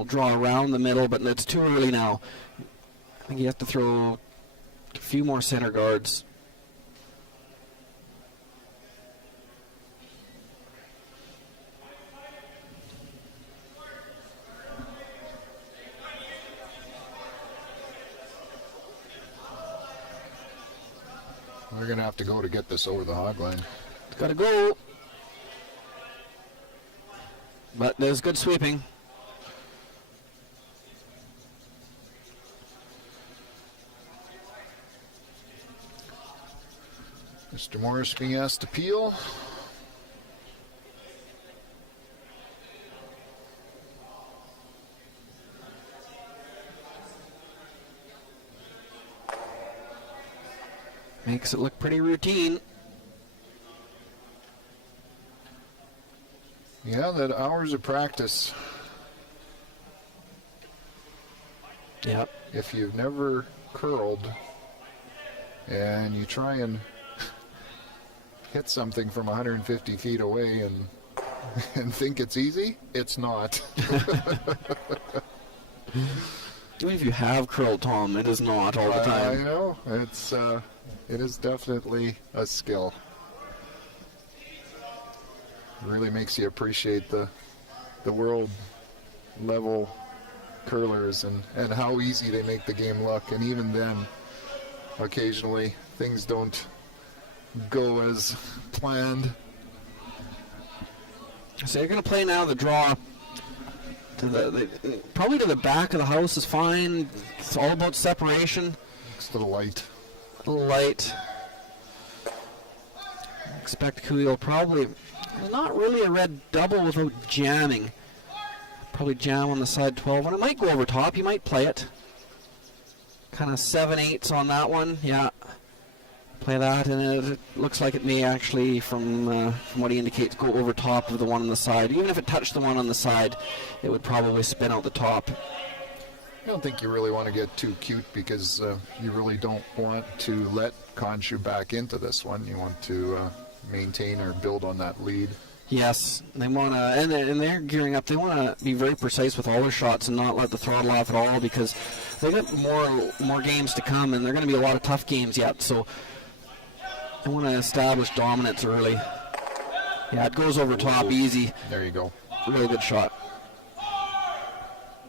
draw around the middle, but it's too early now. I think you have to throw a few more center guards. We're going to have to go to get this over the hog line. It's got to go. But there's good sweeping. Mr. Morris being asked to peel. Makes it look pretty routine. Yeah, that hours of practice. Yep. If you've never curled and you try and hit something from 150 feet away and think it's easy, it's not. Even if you have curled, Tom, it is not all the time. I know. It is definitely a skill. It really makes you appreciate the world level curlers and how easy they make the game look. And even then, occasionally things don't go as planned. So you're going to play now the draw to probably to the back of the house is fine. It's all about separation. It's to the light. A little light. Expect Cooey will probably, not really a red double without jamming. Probably jam on the side 12, and it might go over top. He might play it. Kind of 7/8 on that one. Yeah. Play that, and it looks like it may actually, from what he indicates, go over top of the one on the side. Even if it touched the one on the side, it would probably spin out the top. I don't think you really want to get too cute because you really don't want to let Khonshu back into this one. You want to maintain or build on that lead. Yes, they want to, and they're gearing up. They want to be very precise with all their shots and not let the throttle off at all, because they got more games to come, and they're going to be a lot of tough games yet. So they want to establish dominance early. Yeah, it goes over top easy. There you go. Really good shot.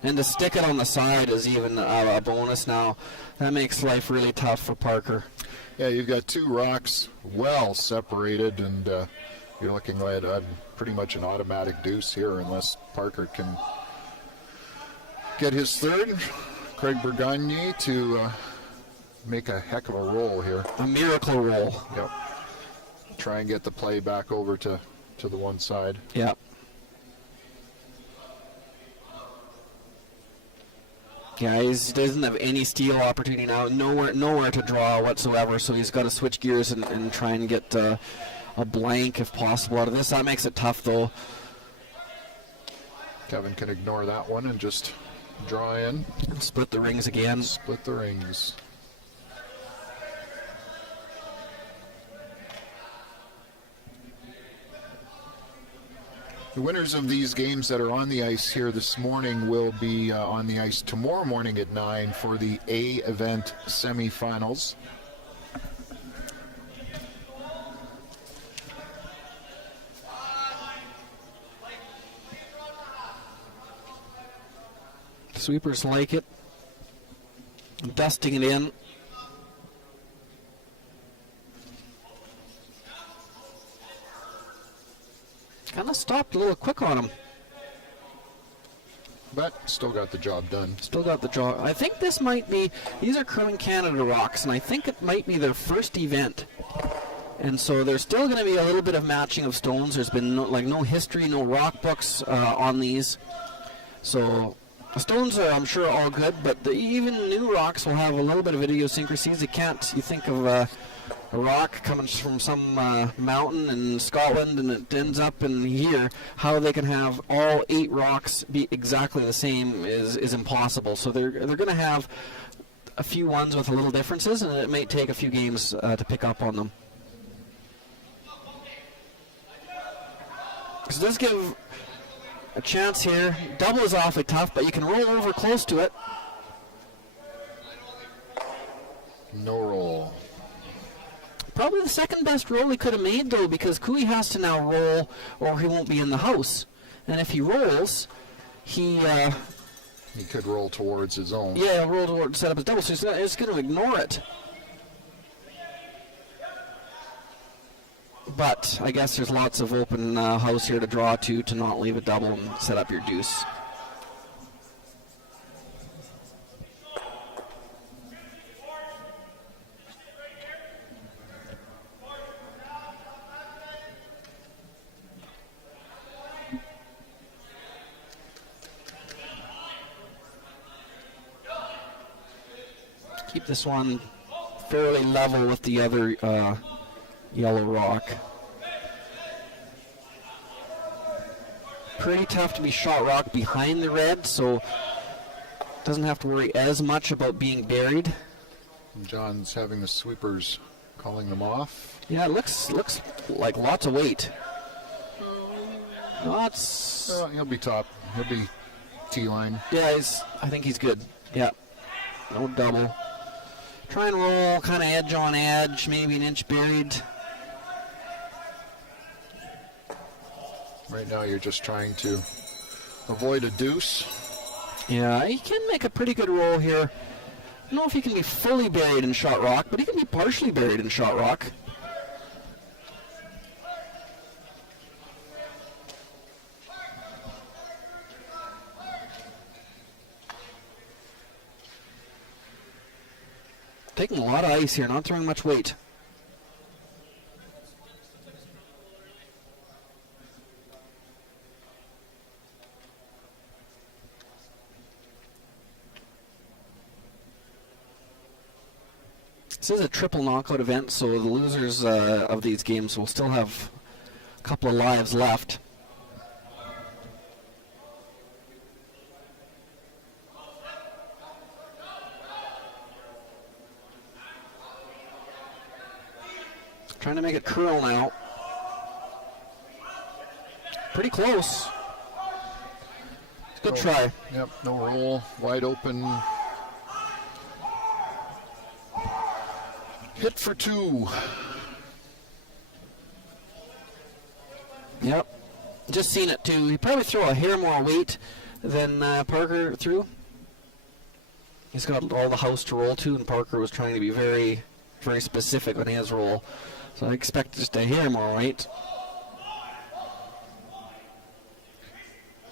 And to stick it on the side is even a bonus now. That makes life really tough for Parker. Yeah, you've got two rocks well separated, and you're looking at pretty much an automatic deuce here unless Parker can get his third. Craig Bergagne to make a heck of a roll here. A miracle roll. Yep. Try and get the play back over to the one side. Yep. Yeah, he doesn't have any steal opportunity now. Nowhere to draw whatsoever, so he's got to switch gears and try and get a blank if possible out of this. That makes it tough, though. Kevin can ignore that one and just draw in. And split the rings again. Split the rings. The winners of these games that are on the ice here this morning will be on the ice tomorrow morning at 9 for the A event semifinals. Sweepers like it. Dusting it in. Kind of stopped a little quick on him. But still got the job done. Still got the job. I think this might be, these are Curling Canada rocks, and I think it might be their first event. And so there's still going to be a little bit of matching of stones. There's been no history, no rock books on these. So the stones are, I'm sure, all good, but even new rocks will have a little bit of idiosyncrasies. You think of a rock coming from some mountain in Scotland and it ends up in here, how they can have all 8 rocks be exactly the same is impossible. So they're going to have a few ones with a little differences, and it may take a few games to pick up on them. So this give a chance here. Double is awfully tough, but you can roll over close to it. No roll. Probably the second best roll he could have made, though, because Cooey has to now roll or he won't be in the house. And if he rolls, he could roll towards his own. Yeah, roll towards set up his double, so he's going to ignore it. But I guess there's lots of open house here to draw to not leave a double and set up your deuce. Keep this one fairly level with the other yellow rock. Pretty tough to be shot rock behind the red, so doesn't have to worry as much about being buried. John's having the sweepers calling them off. Yeah, it looks like lots of weight. He'll be top. He'll be T-line. Yeah, I think he's good. Yeah, no double. Try and roll, kind of edge on edge, maybe an inch buried. Right now you're just trying to avoid a deuce. Yeah, he can make a pretty good roll here. I don't know if he can be fully buried in shot rock, but he can be partially buried in shot rock. Taking a lot of ice here, not throwing much weight. This is a triple knockout event, so the losers of these games will still have a couple of lives left. Trying to make it curl now. Pretty close. Good try. Yep, no roll, wide open. Hit for 2. Yep. Just seen it too. He probably threw a hair more weight than Parker threw. He's got all the house to roll to, and Parker was trying to be very, very specific on his roll. So I expect just a hair more weight.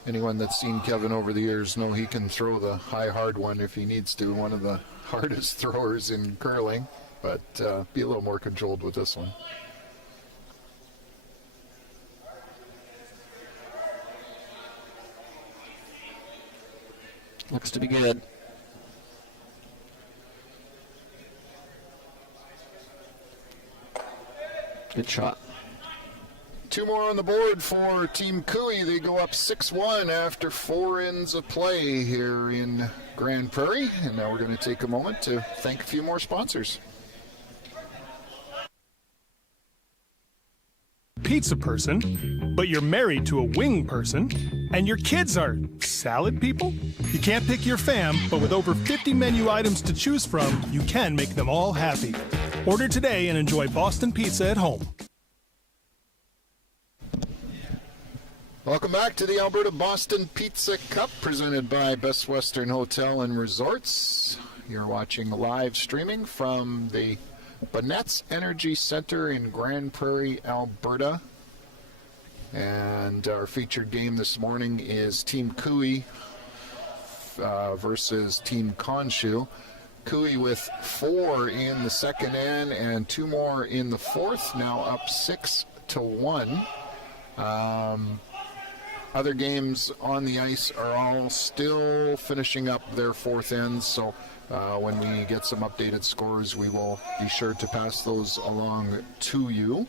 Anyone that's seen Kevin over the years know he can throw the high hard one if he needs to. One of the hardest throwers in curling, but be a little more controlled with this one. Looks to be good. Good shot. 2 more on the board for Team Cooey. They go up 6-1 after 4 ends of play here in Grand Prairie. And now we're going to take a moment to thank a few more sponsors. Pizza person, but you're married to a wing person, and your kids are salad people? You can't pick your fam, but with over 50 menu items to choose from, you can make them all happy. Order today and enjoy Boston Pizza at home. Welcome back to the Alberta Boston Pizza Cup, presented by Best Western Hotel and Resorts. You're watching live streaming from the Bonnett's Energy Center in Grand Prairie, Alberta. And our featured game this morning is Team Cooey versus Team Conshoe. Cooey with 4 in the second end and 2 more in the fourth, now up 6-1. Other games on the ice are all still finishing up their fourth ends, so when we get some updated scores, we will be sure to pass those along to you.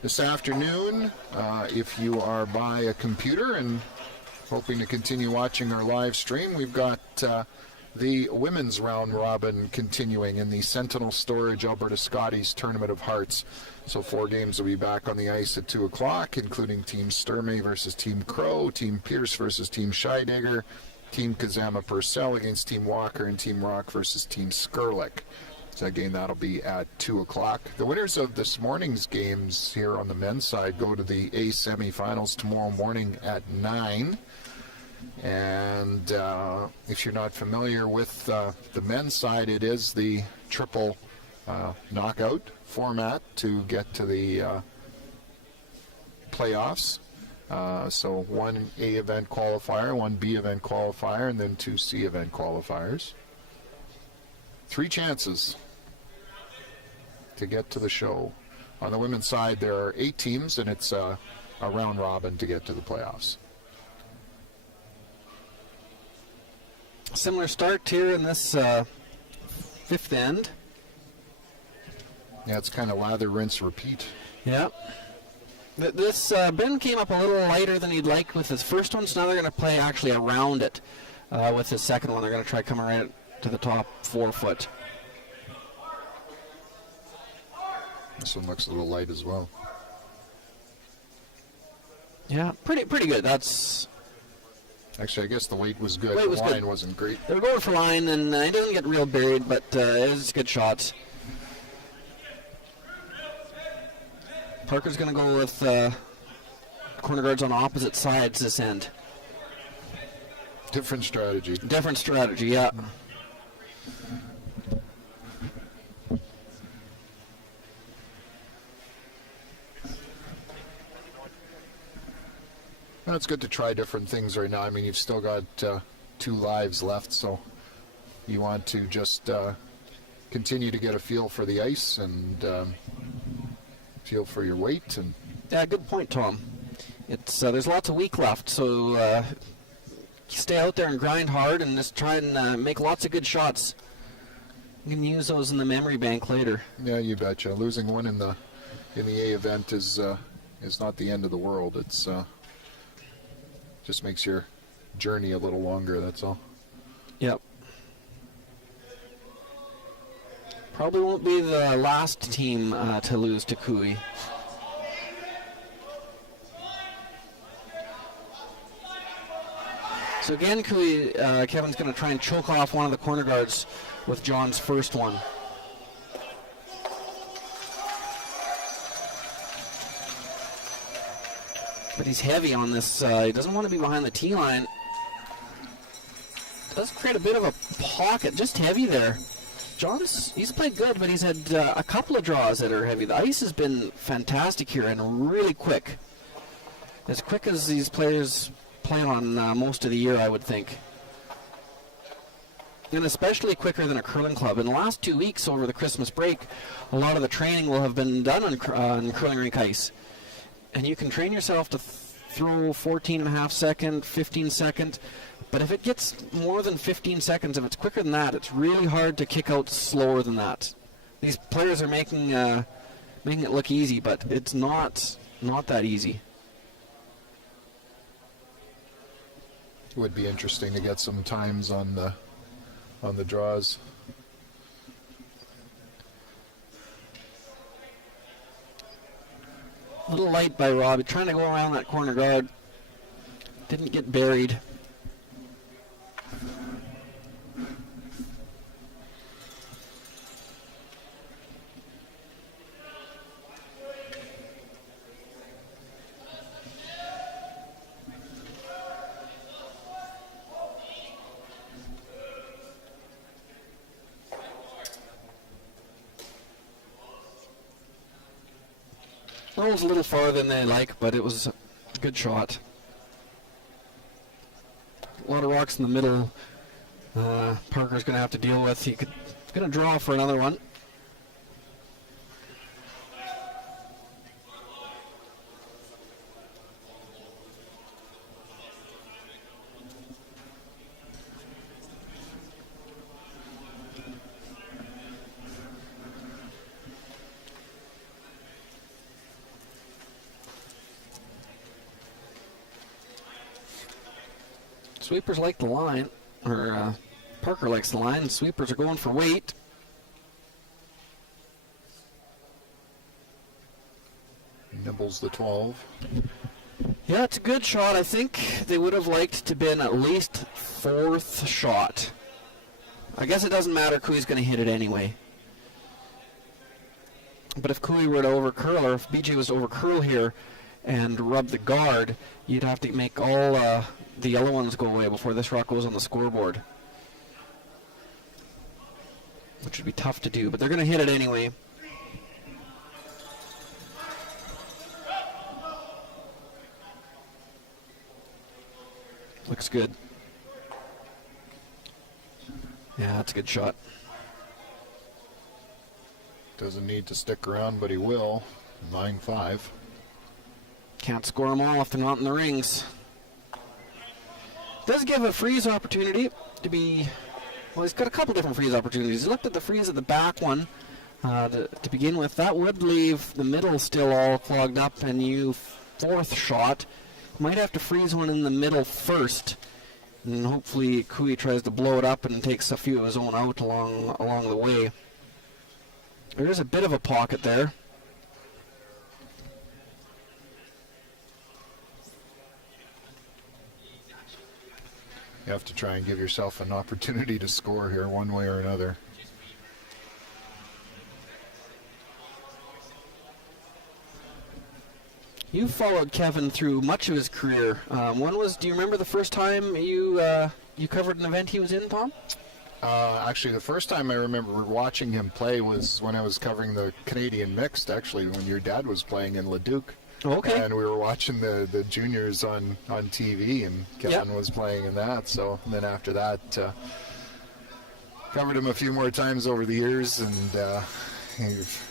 This afternoon, if you are by a computer and hoping to continue watching our live stream, we've got the women's round robin continuing in the Sentinel Storage Alberta Scotties Tournament of Hearts. So 4 games will be back on the ice at 2 o'clock, including Team Sturmey versus Team Crow, Team Pierce versus Team Scheidegger, Team Kazama Purcell against Team Walker, and Team Rock versus Team Skurlik. So again, that'll be at 2 o'clock. The winners of this morning's games here on the men's side go to the A semifinals tomorrow morning at 9. And if you're not familiar with the men's side, it is the triple knockout format to get to the playoffs. So 1 A event qualifier, 1 B event qualifier, and then 2 C event qualifiers. 3 chances to get to the show. On the women's side, there are 8 teams, and it's a round robin to get to the playoffs. Similar start here in this fifth end. Yeah, it's kind of lather, rinse, repeat. Yeah. This Ben came up a little lighter than he'd like with his first one, so now they're going to play actually around it with his second one. They're going to try coming right to the top 4 foot. This one looks a little light as well. Yeah, pretty good. That's actually, I guess the weight was good. Weight was the line good. Wasn't great. They were going for line, and he doesn't get real buried, but it was good shots. Parker's going to go with corner guards on opposite sides this end. Different strategy. Different strategy, yeah. Well, it's good to try different things right now. I mean, you've still got 2 lives left, so you want to just continue to get a feel for the ice and feel for your weight. And yeah, good point, Tom. It's there's lots of week left, so stay out there and grind hard and just try and make lots of good shots. You can use those in the memory bank later. Yeah, you betcha. Losing one in the A event is not the end of the world. It's just makes your journey a little longer. That's all. Yep. Probably won't be the last team to lose to Cooey. So again, Cooey, Kevin's going to try and choke off one of the corner guards with John's first one. But he's heavy on this. He doesn't want to be behind the tee line. Does create a bit of a pocket, just heavy there. He's played good, but he's had a couple of draws that are heavy. The ice has been fantastic here and really quick. As quick as these players play on most of the year, I would think. And especially quicker than a curling club. In the last 2 weeks over the Christmas break, a lot of the training will have been done on curling rink ice. And you can train yourself to throw 14.5 second, 15 second. But if it gets more than 15 seconds, if it's quicker than that, it's really hard to kick out slower than that. These players are making it look easy, but it's not that easy. It would be interesting to get some times on the draws. A little light by Robbie, trying to go around that corner guard. Didn't get buried. Rolls a little farther than they like, but it was a good shot. A lot of rocks in the middle. Parker's going to have to deal with. He's going to draw for another one. Sweepers like the line, or Parker likes the line. Sweepers are going for weight. Nibbles the 12. Yeah, it's a good shot. I think they would have liked to been at least fourth shot. I guess it doesn't matter. Cooey's going to hit it anyway. But if Cooey were to overcurl, or if BJ was to overcurl here and rub the guard, you'd have to make all the yellow ones go away before this rock goes on the scoreboard, which would be tough to do, but they're going to hit it anyway. Looks good. Yeah, that's a good shot. Doesn't need to stick around, but he will. 9-5. Can't score them all if they're not in the rings. Does give a freeze opportunity to be, well, he's got a couple different freeze opportunities. He looked at the freeze at the back one to begin with. That would leave the middle still all clogged up, and you fourth shot might have to freeze one in the middle first, and hopefully Cooey tries to blow it up and takes a few of his own out along the way. There is a bit of a pocket there. You have to try and give yourself an opportunity to score here one way or another. You followed Kevin through much of his career. Do you remember the first time you covered an event he was in, Tom? Actually, the first time I remember watching him play was when I was covering the Canadian Mixed, actually, when your dad was playing in Leduc. Okay. And we were watching the juniors on TV, and Kevin was playing in that. So then after that, covered him a few more times over the years, and he's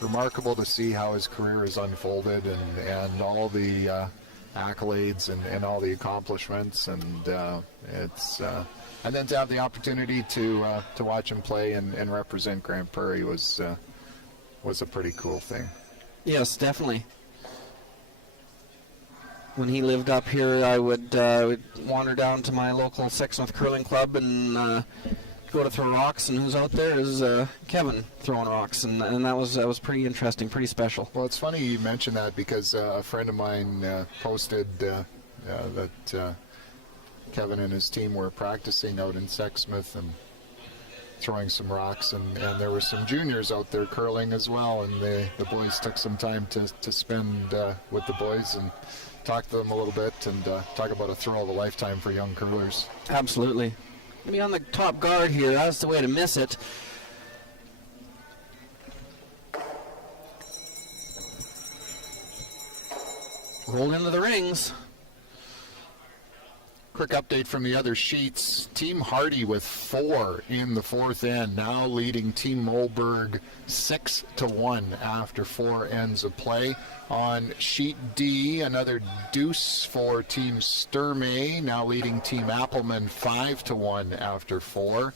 remarkable to see how his career has unfolded, and all the accolades and all the accomplishments, and it's and then to have the opportunity to watch him play and represent Grand Prairie was a pretty cool thing. Yes, definitely. When he lived up here, I would wander down to my local Sexsmith Curling Club and go to throw rocks, and who's out there is Kevin throwing rocks, and that was pretty interesting, pretty special. Well, it's funny you mentioned that because a friend of mine posted that Kevin and his team were practicing out in Sexsmith and throwing some rocks, and there were some juniors out there curling as well, and the boys took some time to spend with the boys and talk to them a little bit and talk about a thrill of a lifetime for young curlers. Absolutely. Be on the top guard here. That's the way to miss it. Rolled into the rings. Quick update from the other sheets. Team Hardy with 4 in the 4th end, now leading Team Mollberg 6-1 after 4 ends of play. On sheet D, another deuce for Team Sturmey, now leading Team Appelman 5-1 after 4.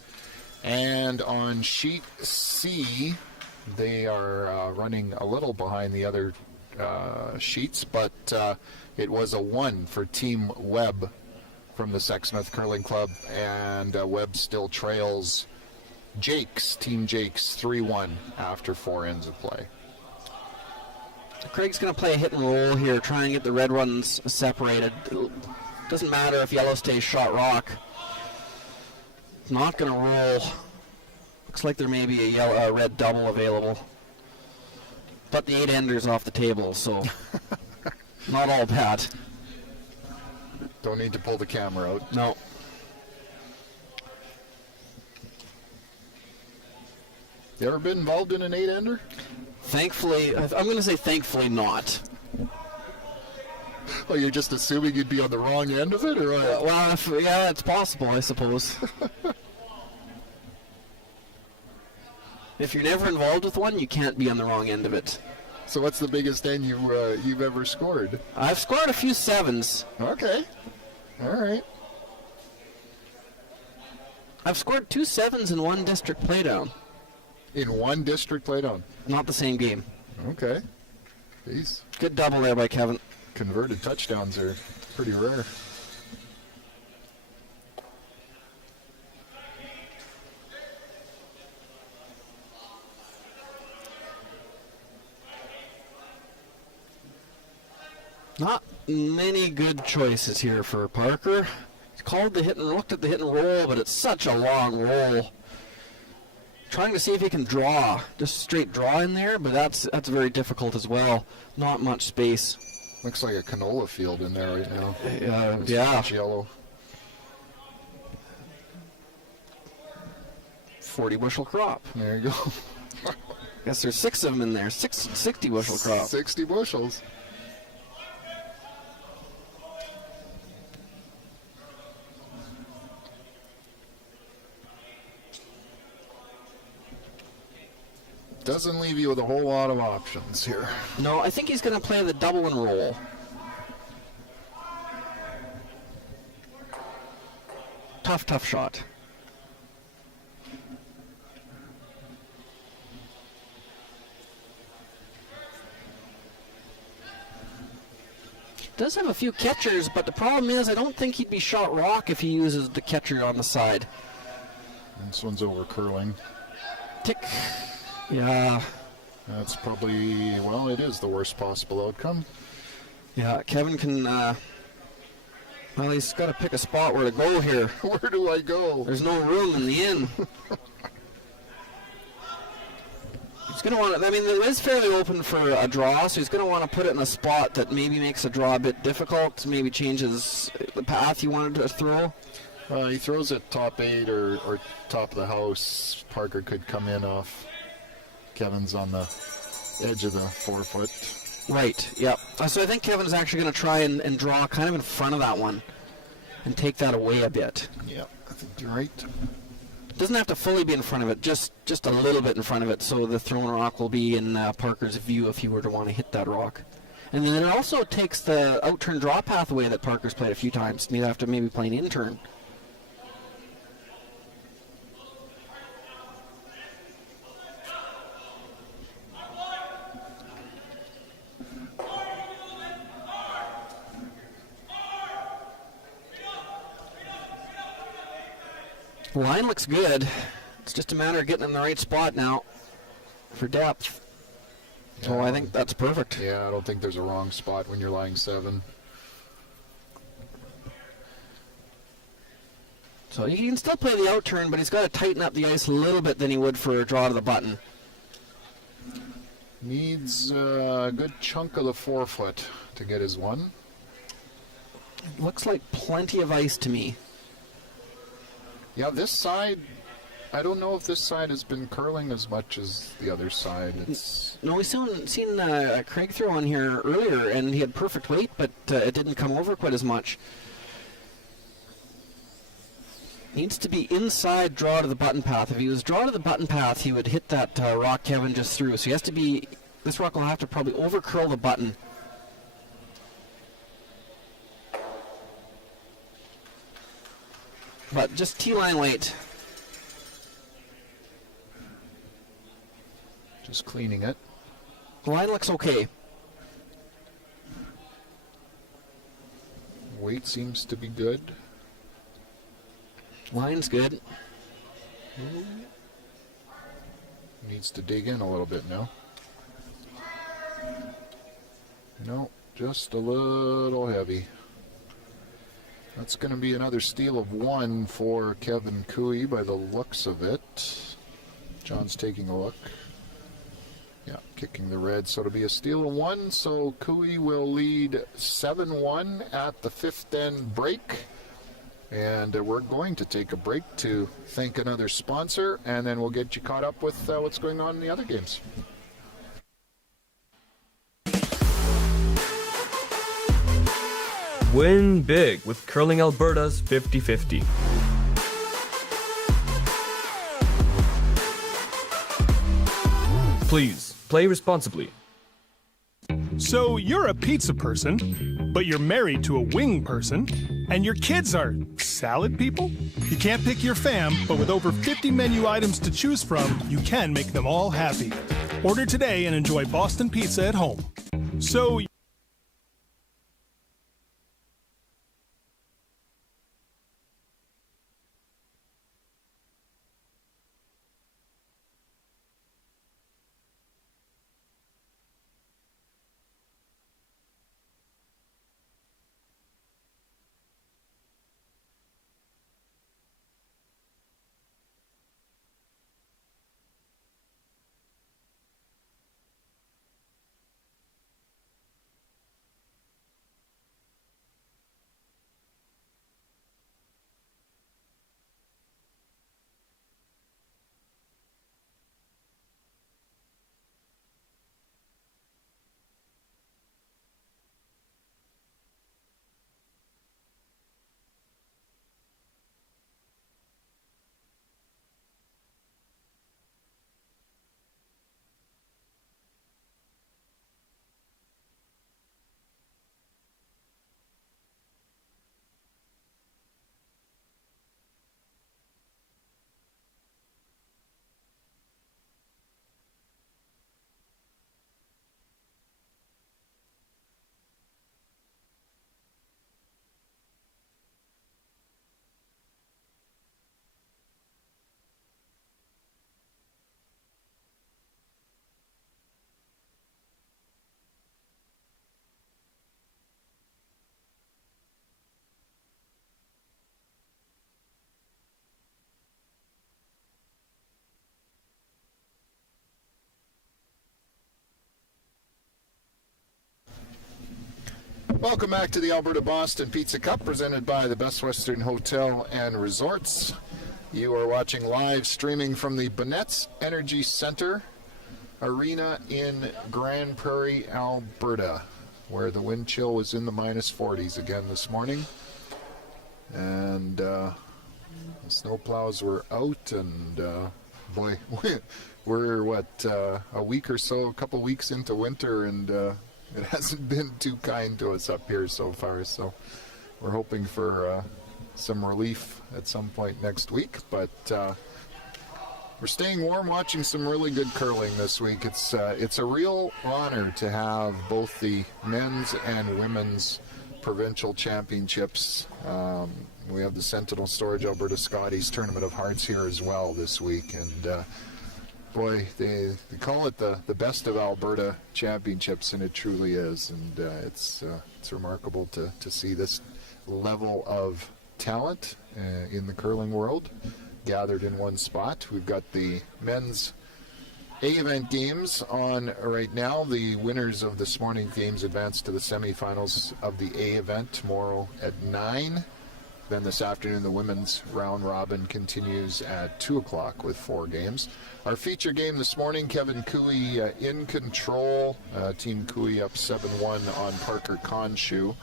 And on sheet C, they are running a little behind the other sheets, but it was a 1 for Team Webb from the Sexsmith Curling Club, and Webb still trails Team Jakes 3-1 after 4 ends of play. Craig's going to play a hit and roll here, try and get the red ones separated. Doesn't matter if yellow stays shot rock. Not going to roll. Looks like there may be a red double available. But the 8-ender's off the table, so not all bad. Don't need to pull the camera out. No. You ever been involved in an 8-ender? Thankfully, I'm going to say thankfully not. Well, you're just assuming you'd be on the wrong end of it, or Well, yeah, it's possible, I suppose. If you're never involved with one, you can't be on the wrong end of it. So what's the biggest end you've ever scored? I've scored a few 7s. Okay. All right. I've scored 2 7s in 1 district playdown. In 1 district playdown? Not the same game. Okay. Jeez. Good double there by Kevin. Converted touchdowns are pretty rare. Not many good choices here for Parker. He's called the hit and looked at the hit and roll, but it's such a long roll. Trying to see if he can draw, just straight draw in there, but that's very difficult as well. Not much space. Looks like a canola field in there right now. Yeah. It's yellow. 40 bushel crop. There you go. Guess there's 6 of them in there. 60 bushel crop. 60 bushels. Doesn't leave you with a whole lot of options here. No, I think he's going to play the double and roll. Tough shot. Does have a few catchers, but the problem is I don't think he'd be shot rock if he uses the catcher on the side. This one's over curling. Tick. Yeah. That's probably, well, it is the worst possible outcome. Yeah, Kevin can, well, he's got to pick a spot where to go here. Where do I go? There's no room in the inn. He's going to want to, I mean, it is fairly open for a draw, so he's going to want to put it in a spot that maybe makes a draw a bit difficult, maybe changes the path you wanted to throw. He throws it top 8 or top of the house. Parker could come in off. Kevin's on the edge of the 4-foot. Right, yep. So I think Kevin's actually going to try and draw kind of in front of that one and take that away a bit. Yep, I think you're right. Doesn't have to fully be in front of it, just a little bit in front of it, so the thrown rock will be in Parker's view if he were to want to hit that rock. And then it also takes the out-turn draw path away that Parker's played a few times, and you have to maybe play an in-turn. The line looks good. It's just a matter of getting in the right spot now for depth. So I think that's perfect. Yeah, I don't think there's a wrong spot when you're lying 7. So he can still play the out turn, but he's got to tighten up the ice a little bit than he would for a draw to the button. Needs a good chunk of the forefoot to get his 1. Looks like plenty of ice to me. Yeah, this side, I don't know if this side has been curling as much as the other side. No, we've seen Craig throw on here earlier, and he had perfect weight, but it didn't come over quite as much. Needs to be inside draw to the button path. If he was draw to the button path, he would hit that rock Kevin just threw. So he has to be, this rock will have to probably over curl the button. But just T-line weight. Just cleaning it. The line looks okay. Weight seems to be good. Line's good. Needs to dig in a little bit now. No, just a little heavy. That's going to be another steal of 1 for Kevin Cooey by the looks of it. John's taking a look. Yeah, kicking the red. So it'll be a steal of 1. So Cooey will lead 7-1 at the 5th end break. And we're going to take a break to thank another sponsor, and then we'll get you caught up with what's going on in the other games. Win big with Curling Alberta's 50-50. Please, play responsibly. So you're a pizza person, but you're married to a wing person, and your kids are salad people? You can't pick your fam, but with over 50 menu items to choose from, you can make them all happy. Order today and enjoy Boston Pizza at home. So welcome back to the Alberta Boston Pizza Cup, presented by the Best Western Hotel and Resorts. You are watching live streaming from the Bonnett's Energy Center Arena in Grand Prairie, Alberta, where the wind chill was in the minus 40s again this morning. And the snowplows were out, and boy, we're a week or so, a couple weeks into winter, and it hasn't been too kind to us up here so far. So we're hoping for some relief at some point next week. But we're staying warm, watching some really good curling this week. It's a real honor to have both the men's and women's provincial championships. We have the Sentinel Storage Alberta Scotties Tournament of Hearts here as well this week, and boy, they call it the best of Alberta championships, and it truly is. And it's remarkable to see this level of talent in the curling world gathered in one spot. We've got the men's A-event games on right now. The winners of this morning's games advance to the semifinals of the A-event tomorrow at 9. Then this afternoon, the women's round robin continues at 2 o'clock with 4 games. Our feature game this morning, Kevin Cooey in control. Team Cooey up 7-1 on Parker Conshoe.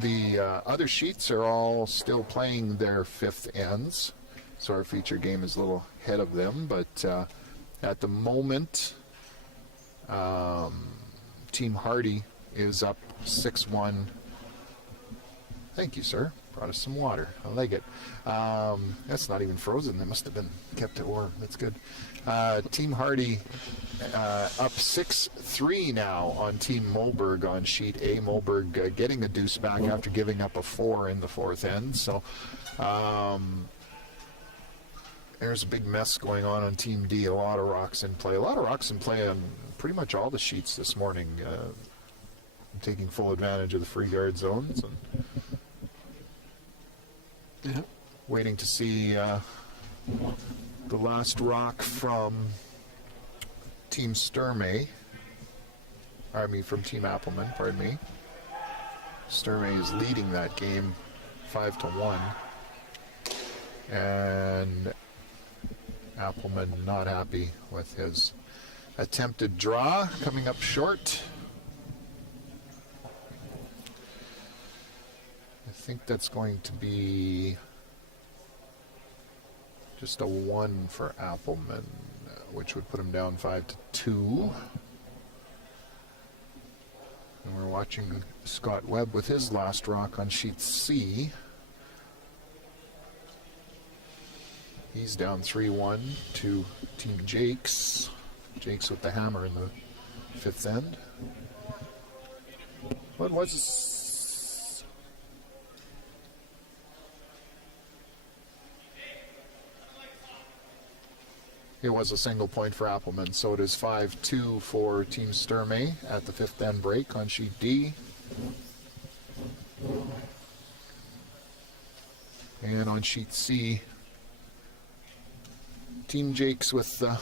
The other sheets are all still playing their 5th ends, so our feature game is a little ahead of them. But at the moment, Team Hardy is up 6-1. Thank you, sir. Brought us some water. I like it. That's not even frozen. That must have been kept it warm. That's good. Team Hardy up 6-3 now on Team Mollberg on sheet A. Mollberg getting a deuce back after giving up a 4 in the 4th end. So there's a big mess going on Team D. A lot of rocks in play. A lot of rocks in play on pretty much all the sheets this morning. Taking full advantage of the free guard zones. And waiting to see the last rock from Team Sturmey. From Team Appleman, pardon me. Sturmey is leading that game 5-1. And Appleman not happy with his attempted draw, coming up short. I think that's going to be just a 1 for Appleman, which would put him down 5-2. And we're watching Scott Webb with his last rock on sheet C. He's down 3-1 to Team Jakes. Jakes with the hammer in the 5th end. What was... It was a single point for Appleman, so it is 5-2 for Team Sturmey at the 5th end break on sheet D. And on sheet C, Team Jakes with the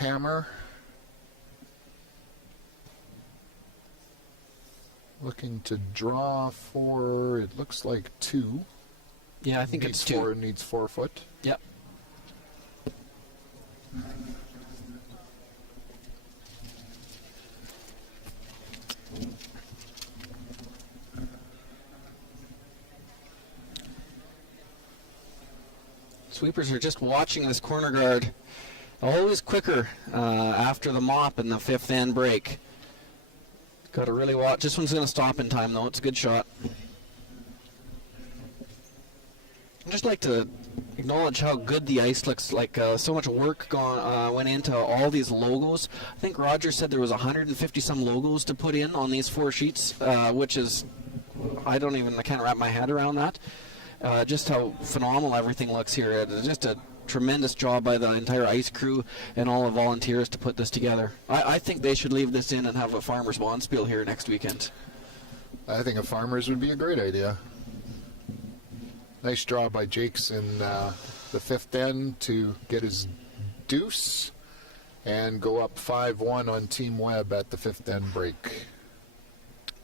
hammer. Looking to draw for, it looks like 2. Yeah, I think it's 2. Needs 4 foot. Yep. Sweepers are just watching this corner guard. Always quicker after the mop in the 5th end break. Got to really watch. This one's going to stop in time, though. It's a good shot. I'd just like to acknowledge how good the ice looks. Like so much work went into all these logos. I think Roger said there was 150 some logos to put in on these 4 sheets, which is, I can't wrap my head around that. Just how phenomenal everything looks here. It's just a tremendous job by the entire ice crew and all the volunteers to put this together. I think they should leave this in and have a farmer's bonspiel here next weekend. I think a farmer's would be a great idea. Nice draw by Jakes in the 5th end to get his deuce and go up 5-1 on Team Webb at the 5th end break.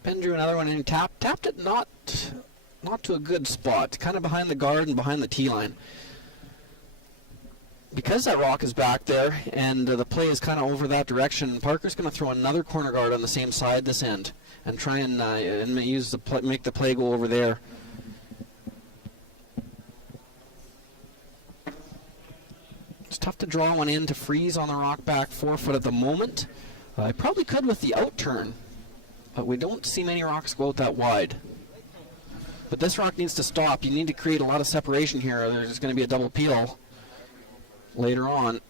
Ben drew another one and tapped it not to a good spot, kind of behind the guard and behind the tee line. Because that rock is back there and the play is kind of over that direction, Parker's going to throw another corner guard on the same side this end and try and make the play go over there. It's tough to draw one in to freeze on the rock back 4 foot at the moment. I probably could with the out turn, but we don't see many rocks go out that wide. But this rock needs to stop. You need to create a lot of separation here, or there's going to be a double peel later on.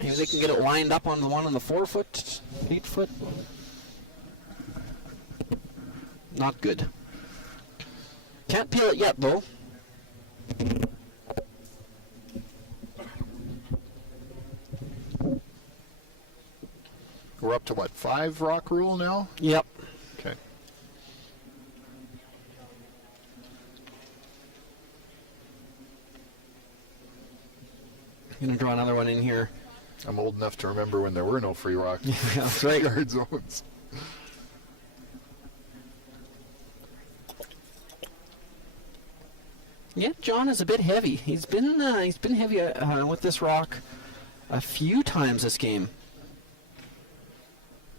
Maybe they can get it lined up on the one on the 4 foot, 8 foot. Not good. Can't peel it yet, though. We're up to what, 5 rock rule now? Yep. Okay. I'm gonna draw another one in here. I'm old enough to remember when there were no free rock That's right. guard zones. Yeah, John is a bit heavy. He's been heavy with this rock a few times this game.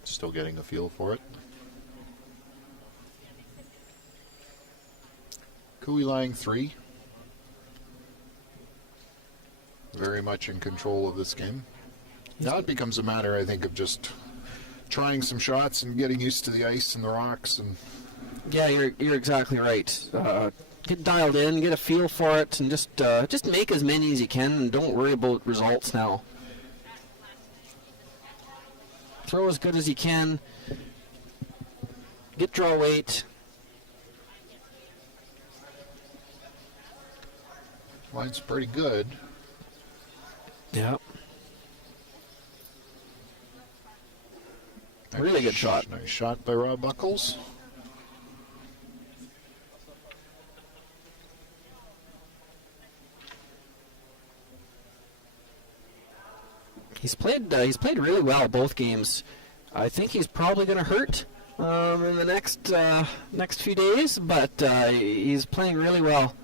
Still getting a feel for it. Cooey lying 3. Very much in control of this game. Now it becomes a matter, I think, of just trying some shots and getting used to the ice and the rocks. And Yeah, you're exactly right. Get dialed in, get a feel for it, and just make as many as you can, and don't worry about results now. Throw as good as you can. Get draw weight. line's pretty good. Yep. Really good shot. Nice shot by Rob Buckles. He's played really well both games. I think he's probably going to hurt in the next few days, but he's playing really well.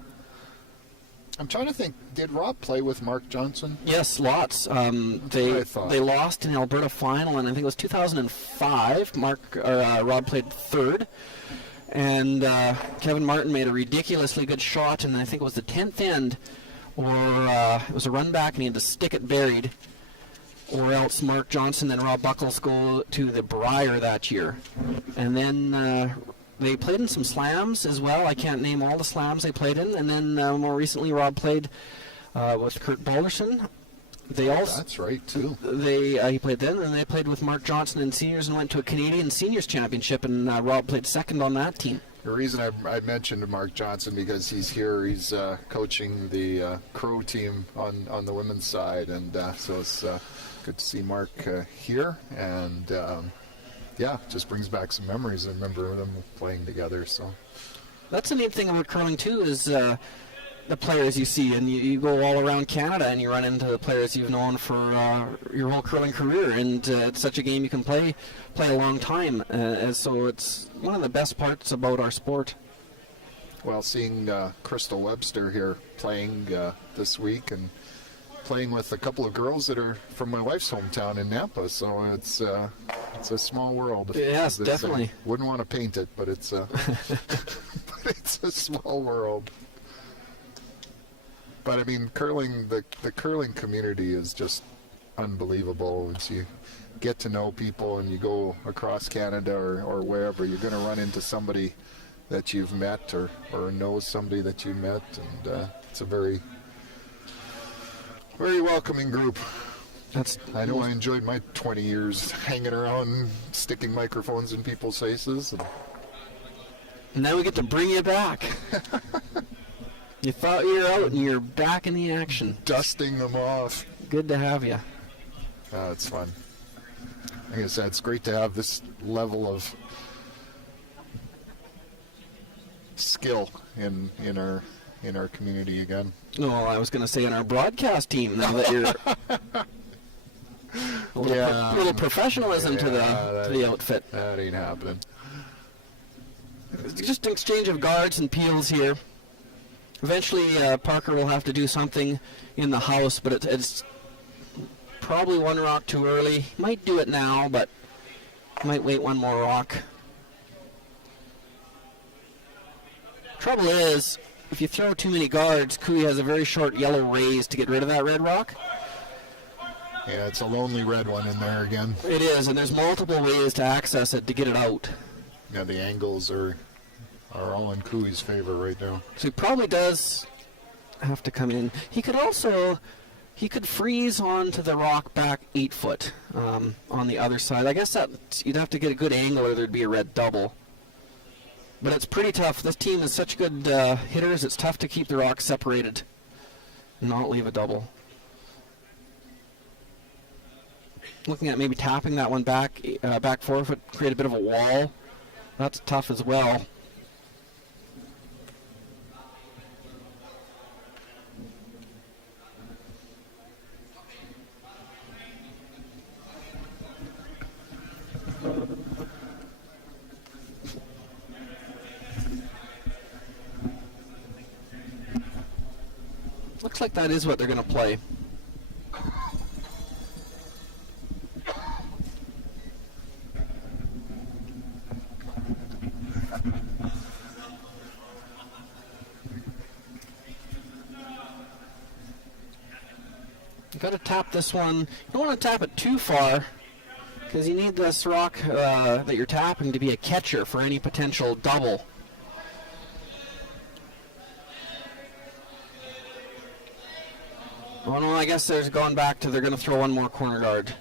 I'm trying to think, did Rob play with Mark Johnson? Yes, lots. what I thought. They lost in the Alberta final, and I think it was 2005. Rob played third, and Kevin Martin made a ridiculously good shot, and I think it was the 10th end, or it was a run back, and he had to stick it buried, or else Mark Johnson and Rob Buckles go to the Briar that year, and then. They played in some slams as well. I can't name all the slams they played in. And then more recently, Rob played with Kurt Balderson. They also That's right, too. he played then, and they played with Mark Johnson in seniors and went to a Canadian Seniors Championship. And Rob played second on that team. The reason I mentioned Mark Johnson because he's here. He's coaching the Crow team on the women's side, and so it's good to see Mark here. And yeah, just brings back some memories. I remember them playing together. So that's the neat thing about curling too is the players you see, and you go all around Canada and you run into the players you've known for your whole curling career, and it's such a game you can play a long time. And so it's one of the best parts about our sport. well, seeing Crystal Webster here playing this week and playing with a couple of girls that are from my wife's hometown in Nampa, so it's a small world. Yes, definitely. Wouldn't want to paint it, but it's but it's a small world. But I mean, curling, the curling community is just unbelievable. Once you get to know people and you go across Canada or wherever, you're going to run into somebody that you've met or know somebody that you met, and it's a very welcoming group. I know I enjoyed my 20 years hanging around, sticking microphones in people's faces. And now we get to bring you back. You thought you were out, and you're back in the action. Dusting them off. Good to have you. It's fun. Like I said, it's great to have this level of skill in our community again. Oh, I was going to say in our broadcast team, now that you're a little professionalism to the outfit. That ain't happening. It's just an exchange of guards and peels here. Eventually, Parker will have to do something in the house, but it's probably one rock too early. Might do it now, but might wait one more rock. Trouble is, if you throw too many guards, Cooey has a very short yellow raise to get rid of that red rock. Yeah, it's a lonely red one in there again. It is, and there's multiple ways to access it to get it out. Yeah, the angles are all in Cooey's favor right now. So he probably does have to come in. He could freeze onto the rock back 8 foot on the other side. I guess that you'd have to get a good angle or there'd be a red double. But it's pretty tough. This team is such good hitters, it's tough to keep the rocks separated and not leave a double. Looking at maybe tapping that one back 4 foot, create a bit of a wall. That's tough as well. Looks like that is what they're going to play. You got to tap this one. You don't want to tap it too far because you need this rock that you're tapping to be a catcher for any potential double. Oh no, I guess they're going back to they're going to throw one more corner guard.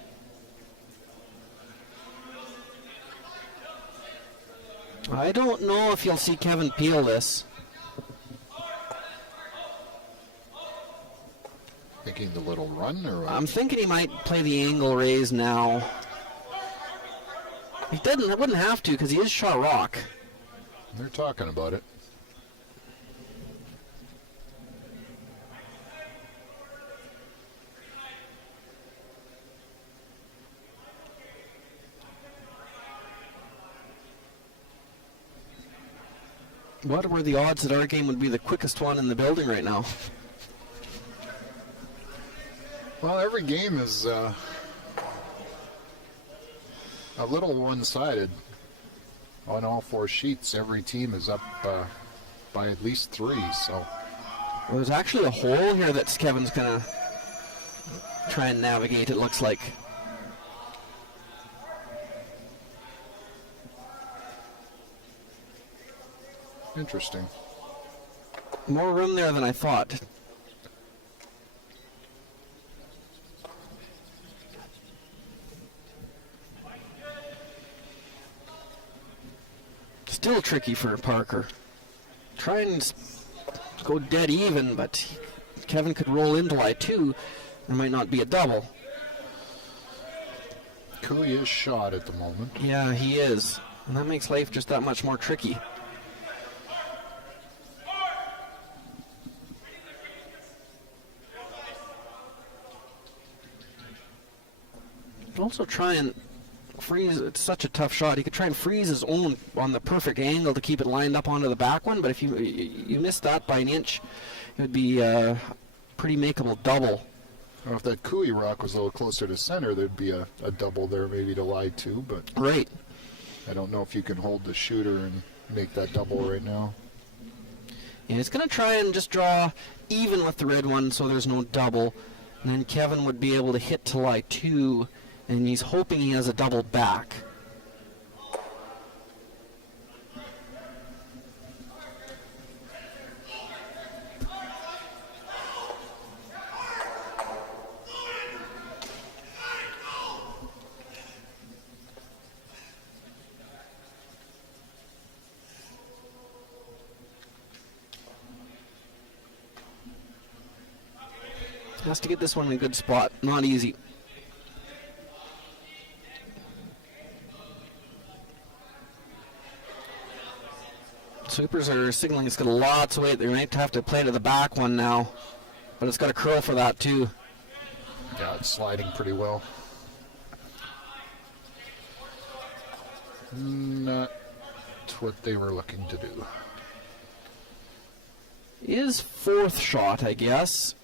I don't know if you'll see Kevin peel this. Thinking the little run, or what? I'm thinking he might play the angle raise now. He wouldn't have to because he is shot rock. They're talking about it. What were the odds that our game would be the quickest one in the building right now? Well, every game is a little one-sided. On all 4 sheets, every team is up by at least 3. So Well, there's actually a hole here that Kevin's going to try and navigate, it looks like. interesting. More room there than I thought. Still tricky for Parker. Try and go dead even, but Kevin could roll into I2. There might not be a double. Cooey is shot at the moment. Yeah, he is. And that makes life just that much more tricky. Could also try and freeze. It's such a tough shot. He could try and freeze his own on the perfect angle to keep it lined up onto the back one, but if you miss that by an inch, it would be a pretty makeable double. Well, if that Cooey rock was a little closer to center, there'd be a double there maybe to lie to, but Right. I don't know if you can hold the shooter and make that double right now. And it's going to try and just draw even with the red one so there's no double. And then Kevin would be able to hit to lie 2, and he's hoping he has a double back. Has to get this one in a good spot. Not easy. Sweepers are signaling it's got lots of weight. They might have to play to the back one now. But it's got a curl for that too. Yeah, it's sliding pretty well. Not what they were looking to do. Is 4th shot, I guess.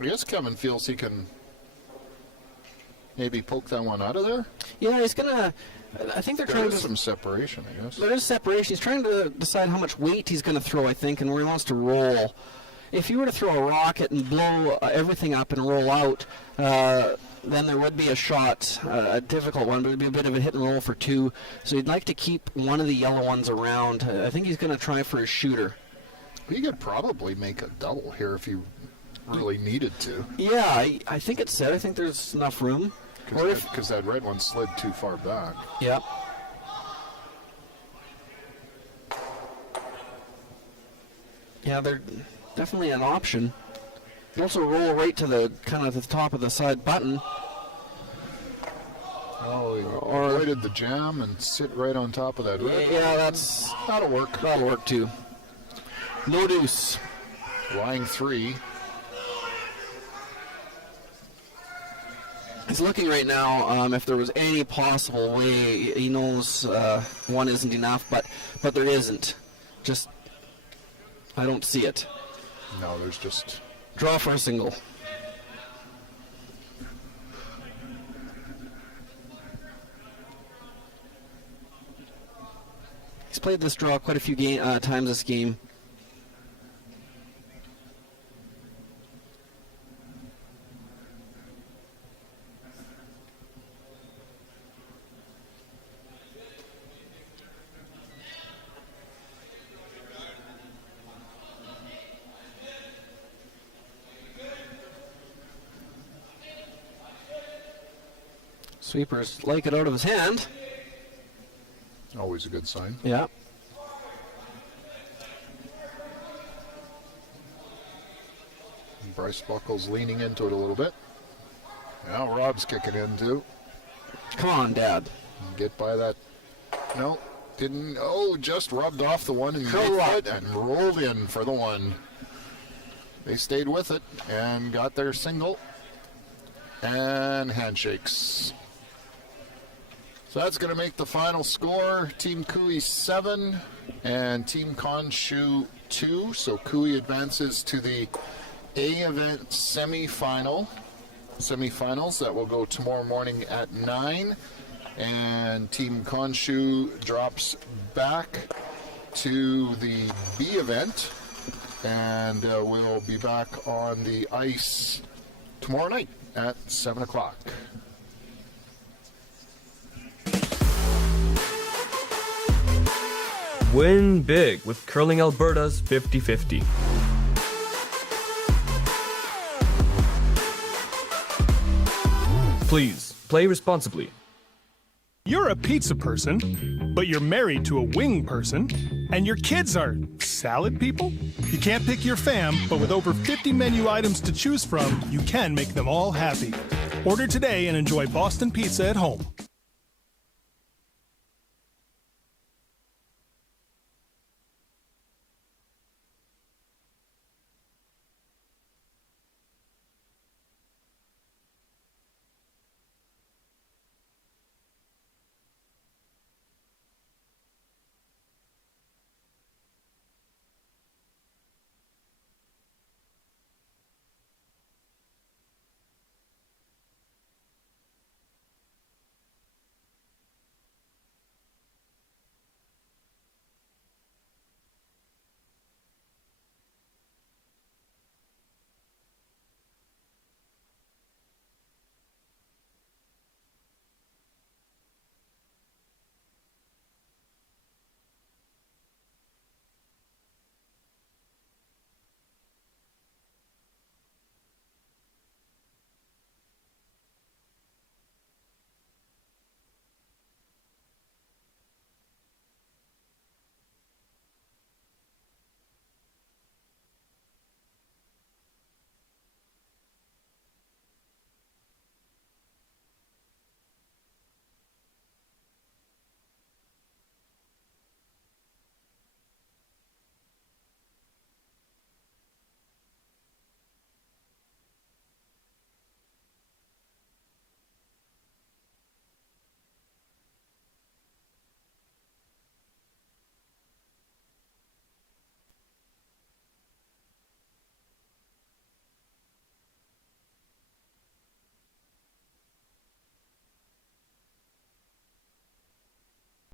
I guess Kevin feels he can maybe poke that one out of there? Yeah, he's gonna. I think they're There trying is to. some separation, I guess. There is separation. He's trying to decide how much weight he's going to throw, I think, and where he wants to roll. If you were to throw a rocket and blow everything up and roll out, then there would be a shot, a difficult one, but it would be a bit of a hit and roll for 2. So he'd like to keep one of the yellow ones around. I think he's going to try for his shooter. You could probably make a double here if you really needed to. Yeah, I think it's set. I think there's enough room. Because that red one slid too far back. Yep. Yeah, they're definitely an option. You also roll right to the kind of the top of the side button. Oh, he Or- avoided the jam and sit right on top of that red. Yeah, That'll work. that'll work too. No deuce. Lying 3. He's looking right now if there was any possible way. He knows one isn't enough, but there isn't. Just, I don't see it. No, there's just... Draw for a single. He's played this draw quite a few times this game. Sweepers like it out of his hand. Always a good sign. Yeah. And Bryce Buckles leaning into it a little bit. Now Rob's kicking in too. Come on, Dad. Get by that. No, didn't. Oh, just rubbed off the one and Curl up. and rolled in for the 1. They stayed with it and got their single. And handshakes. So that's going to make the final score. Team Cooey 7 and Team Conshoe 2. So Cooey advances to the A event semifinals that will go tomorrow morning at 9. And Team Conshoe drops back to the B event. And we'll be back on the ice tomorrow night at 7 o'clock. Win big with Curling Alberta's 50-50. Please, play responsibly. You're a pizza person, but you're married to a wing person, and your kids are salad people? You can't pick your fam, but with over 50 menu items to choose from, you can make them all happy. Order today and enjoy Boston Pizza at home.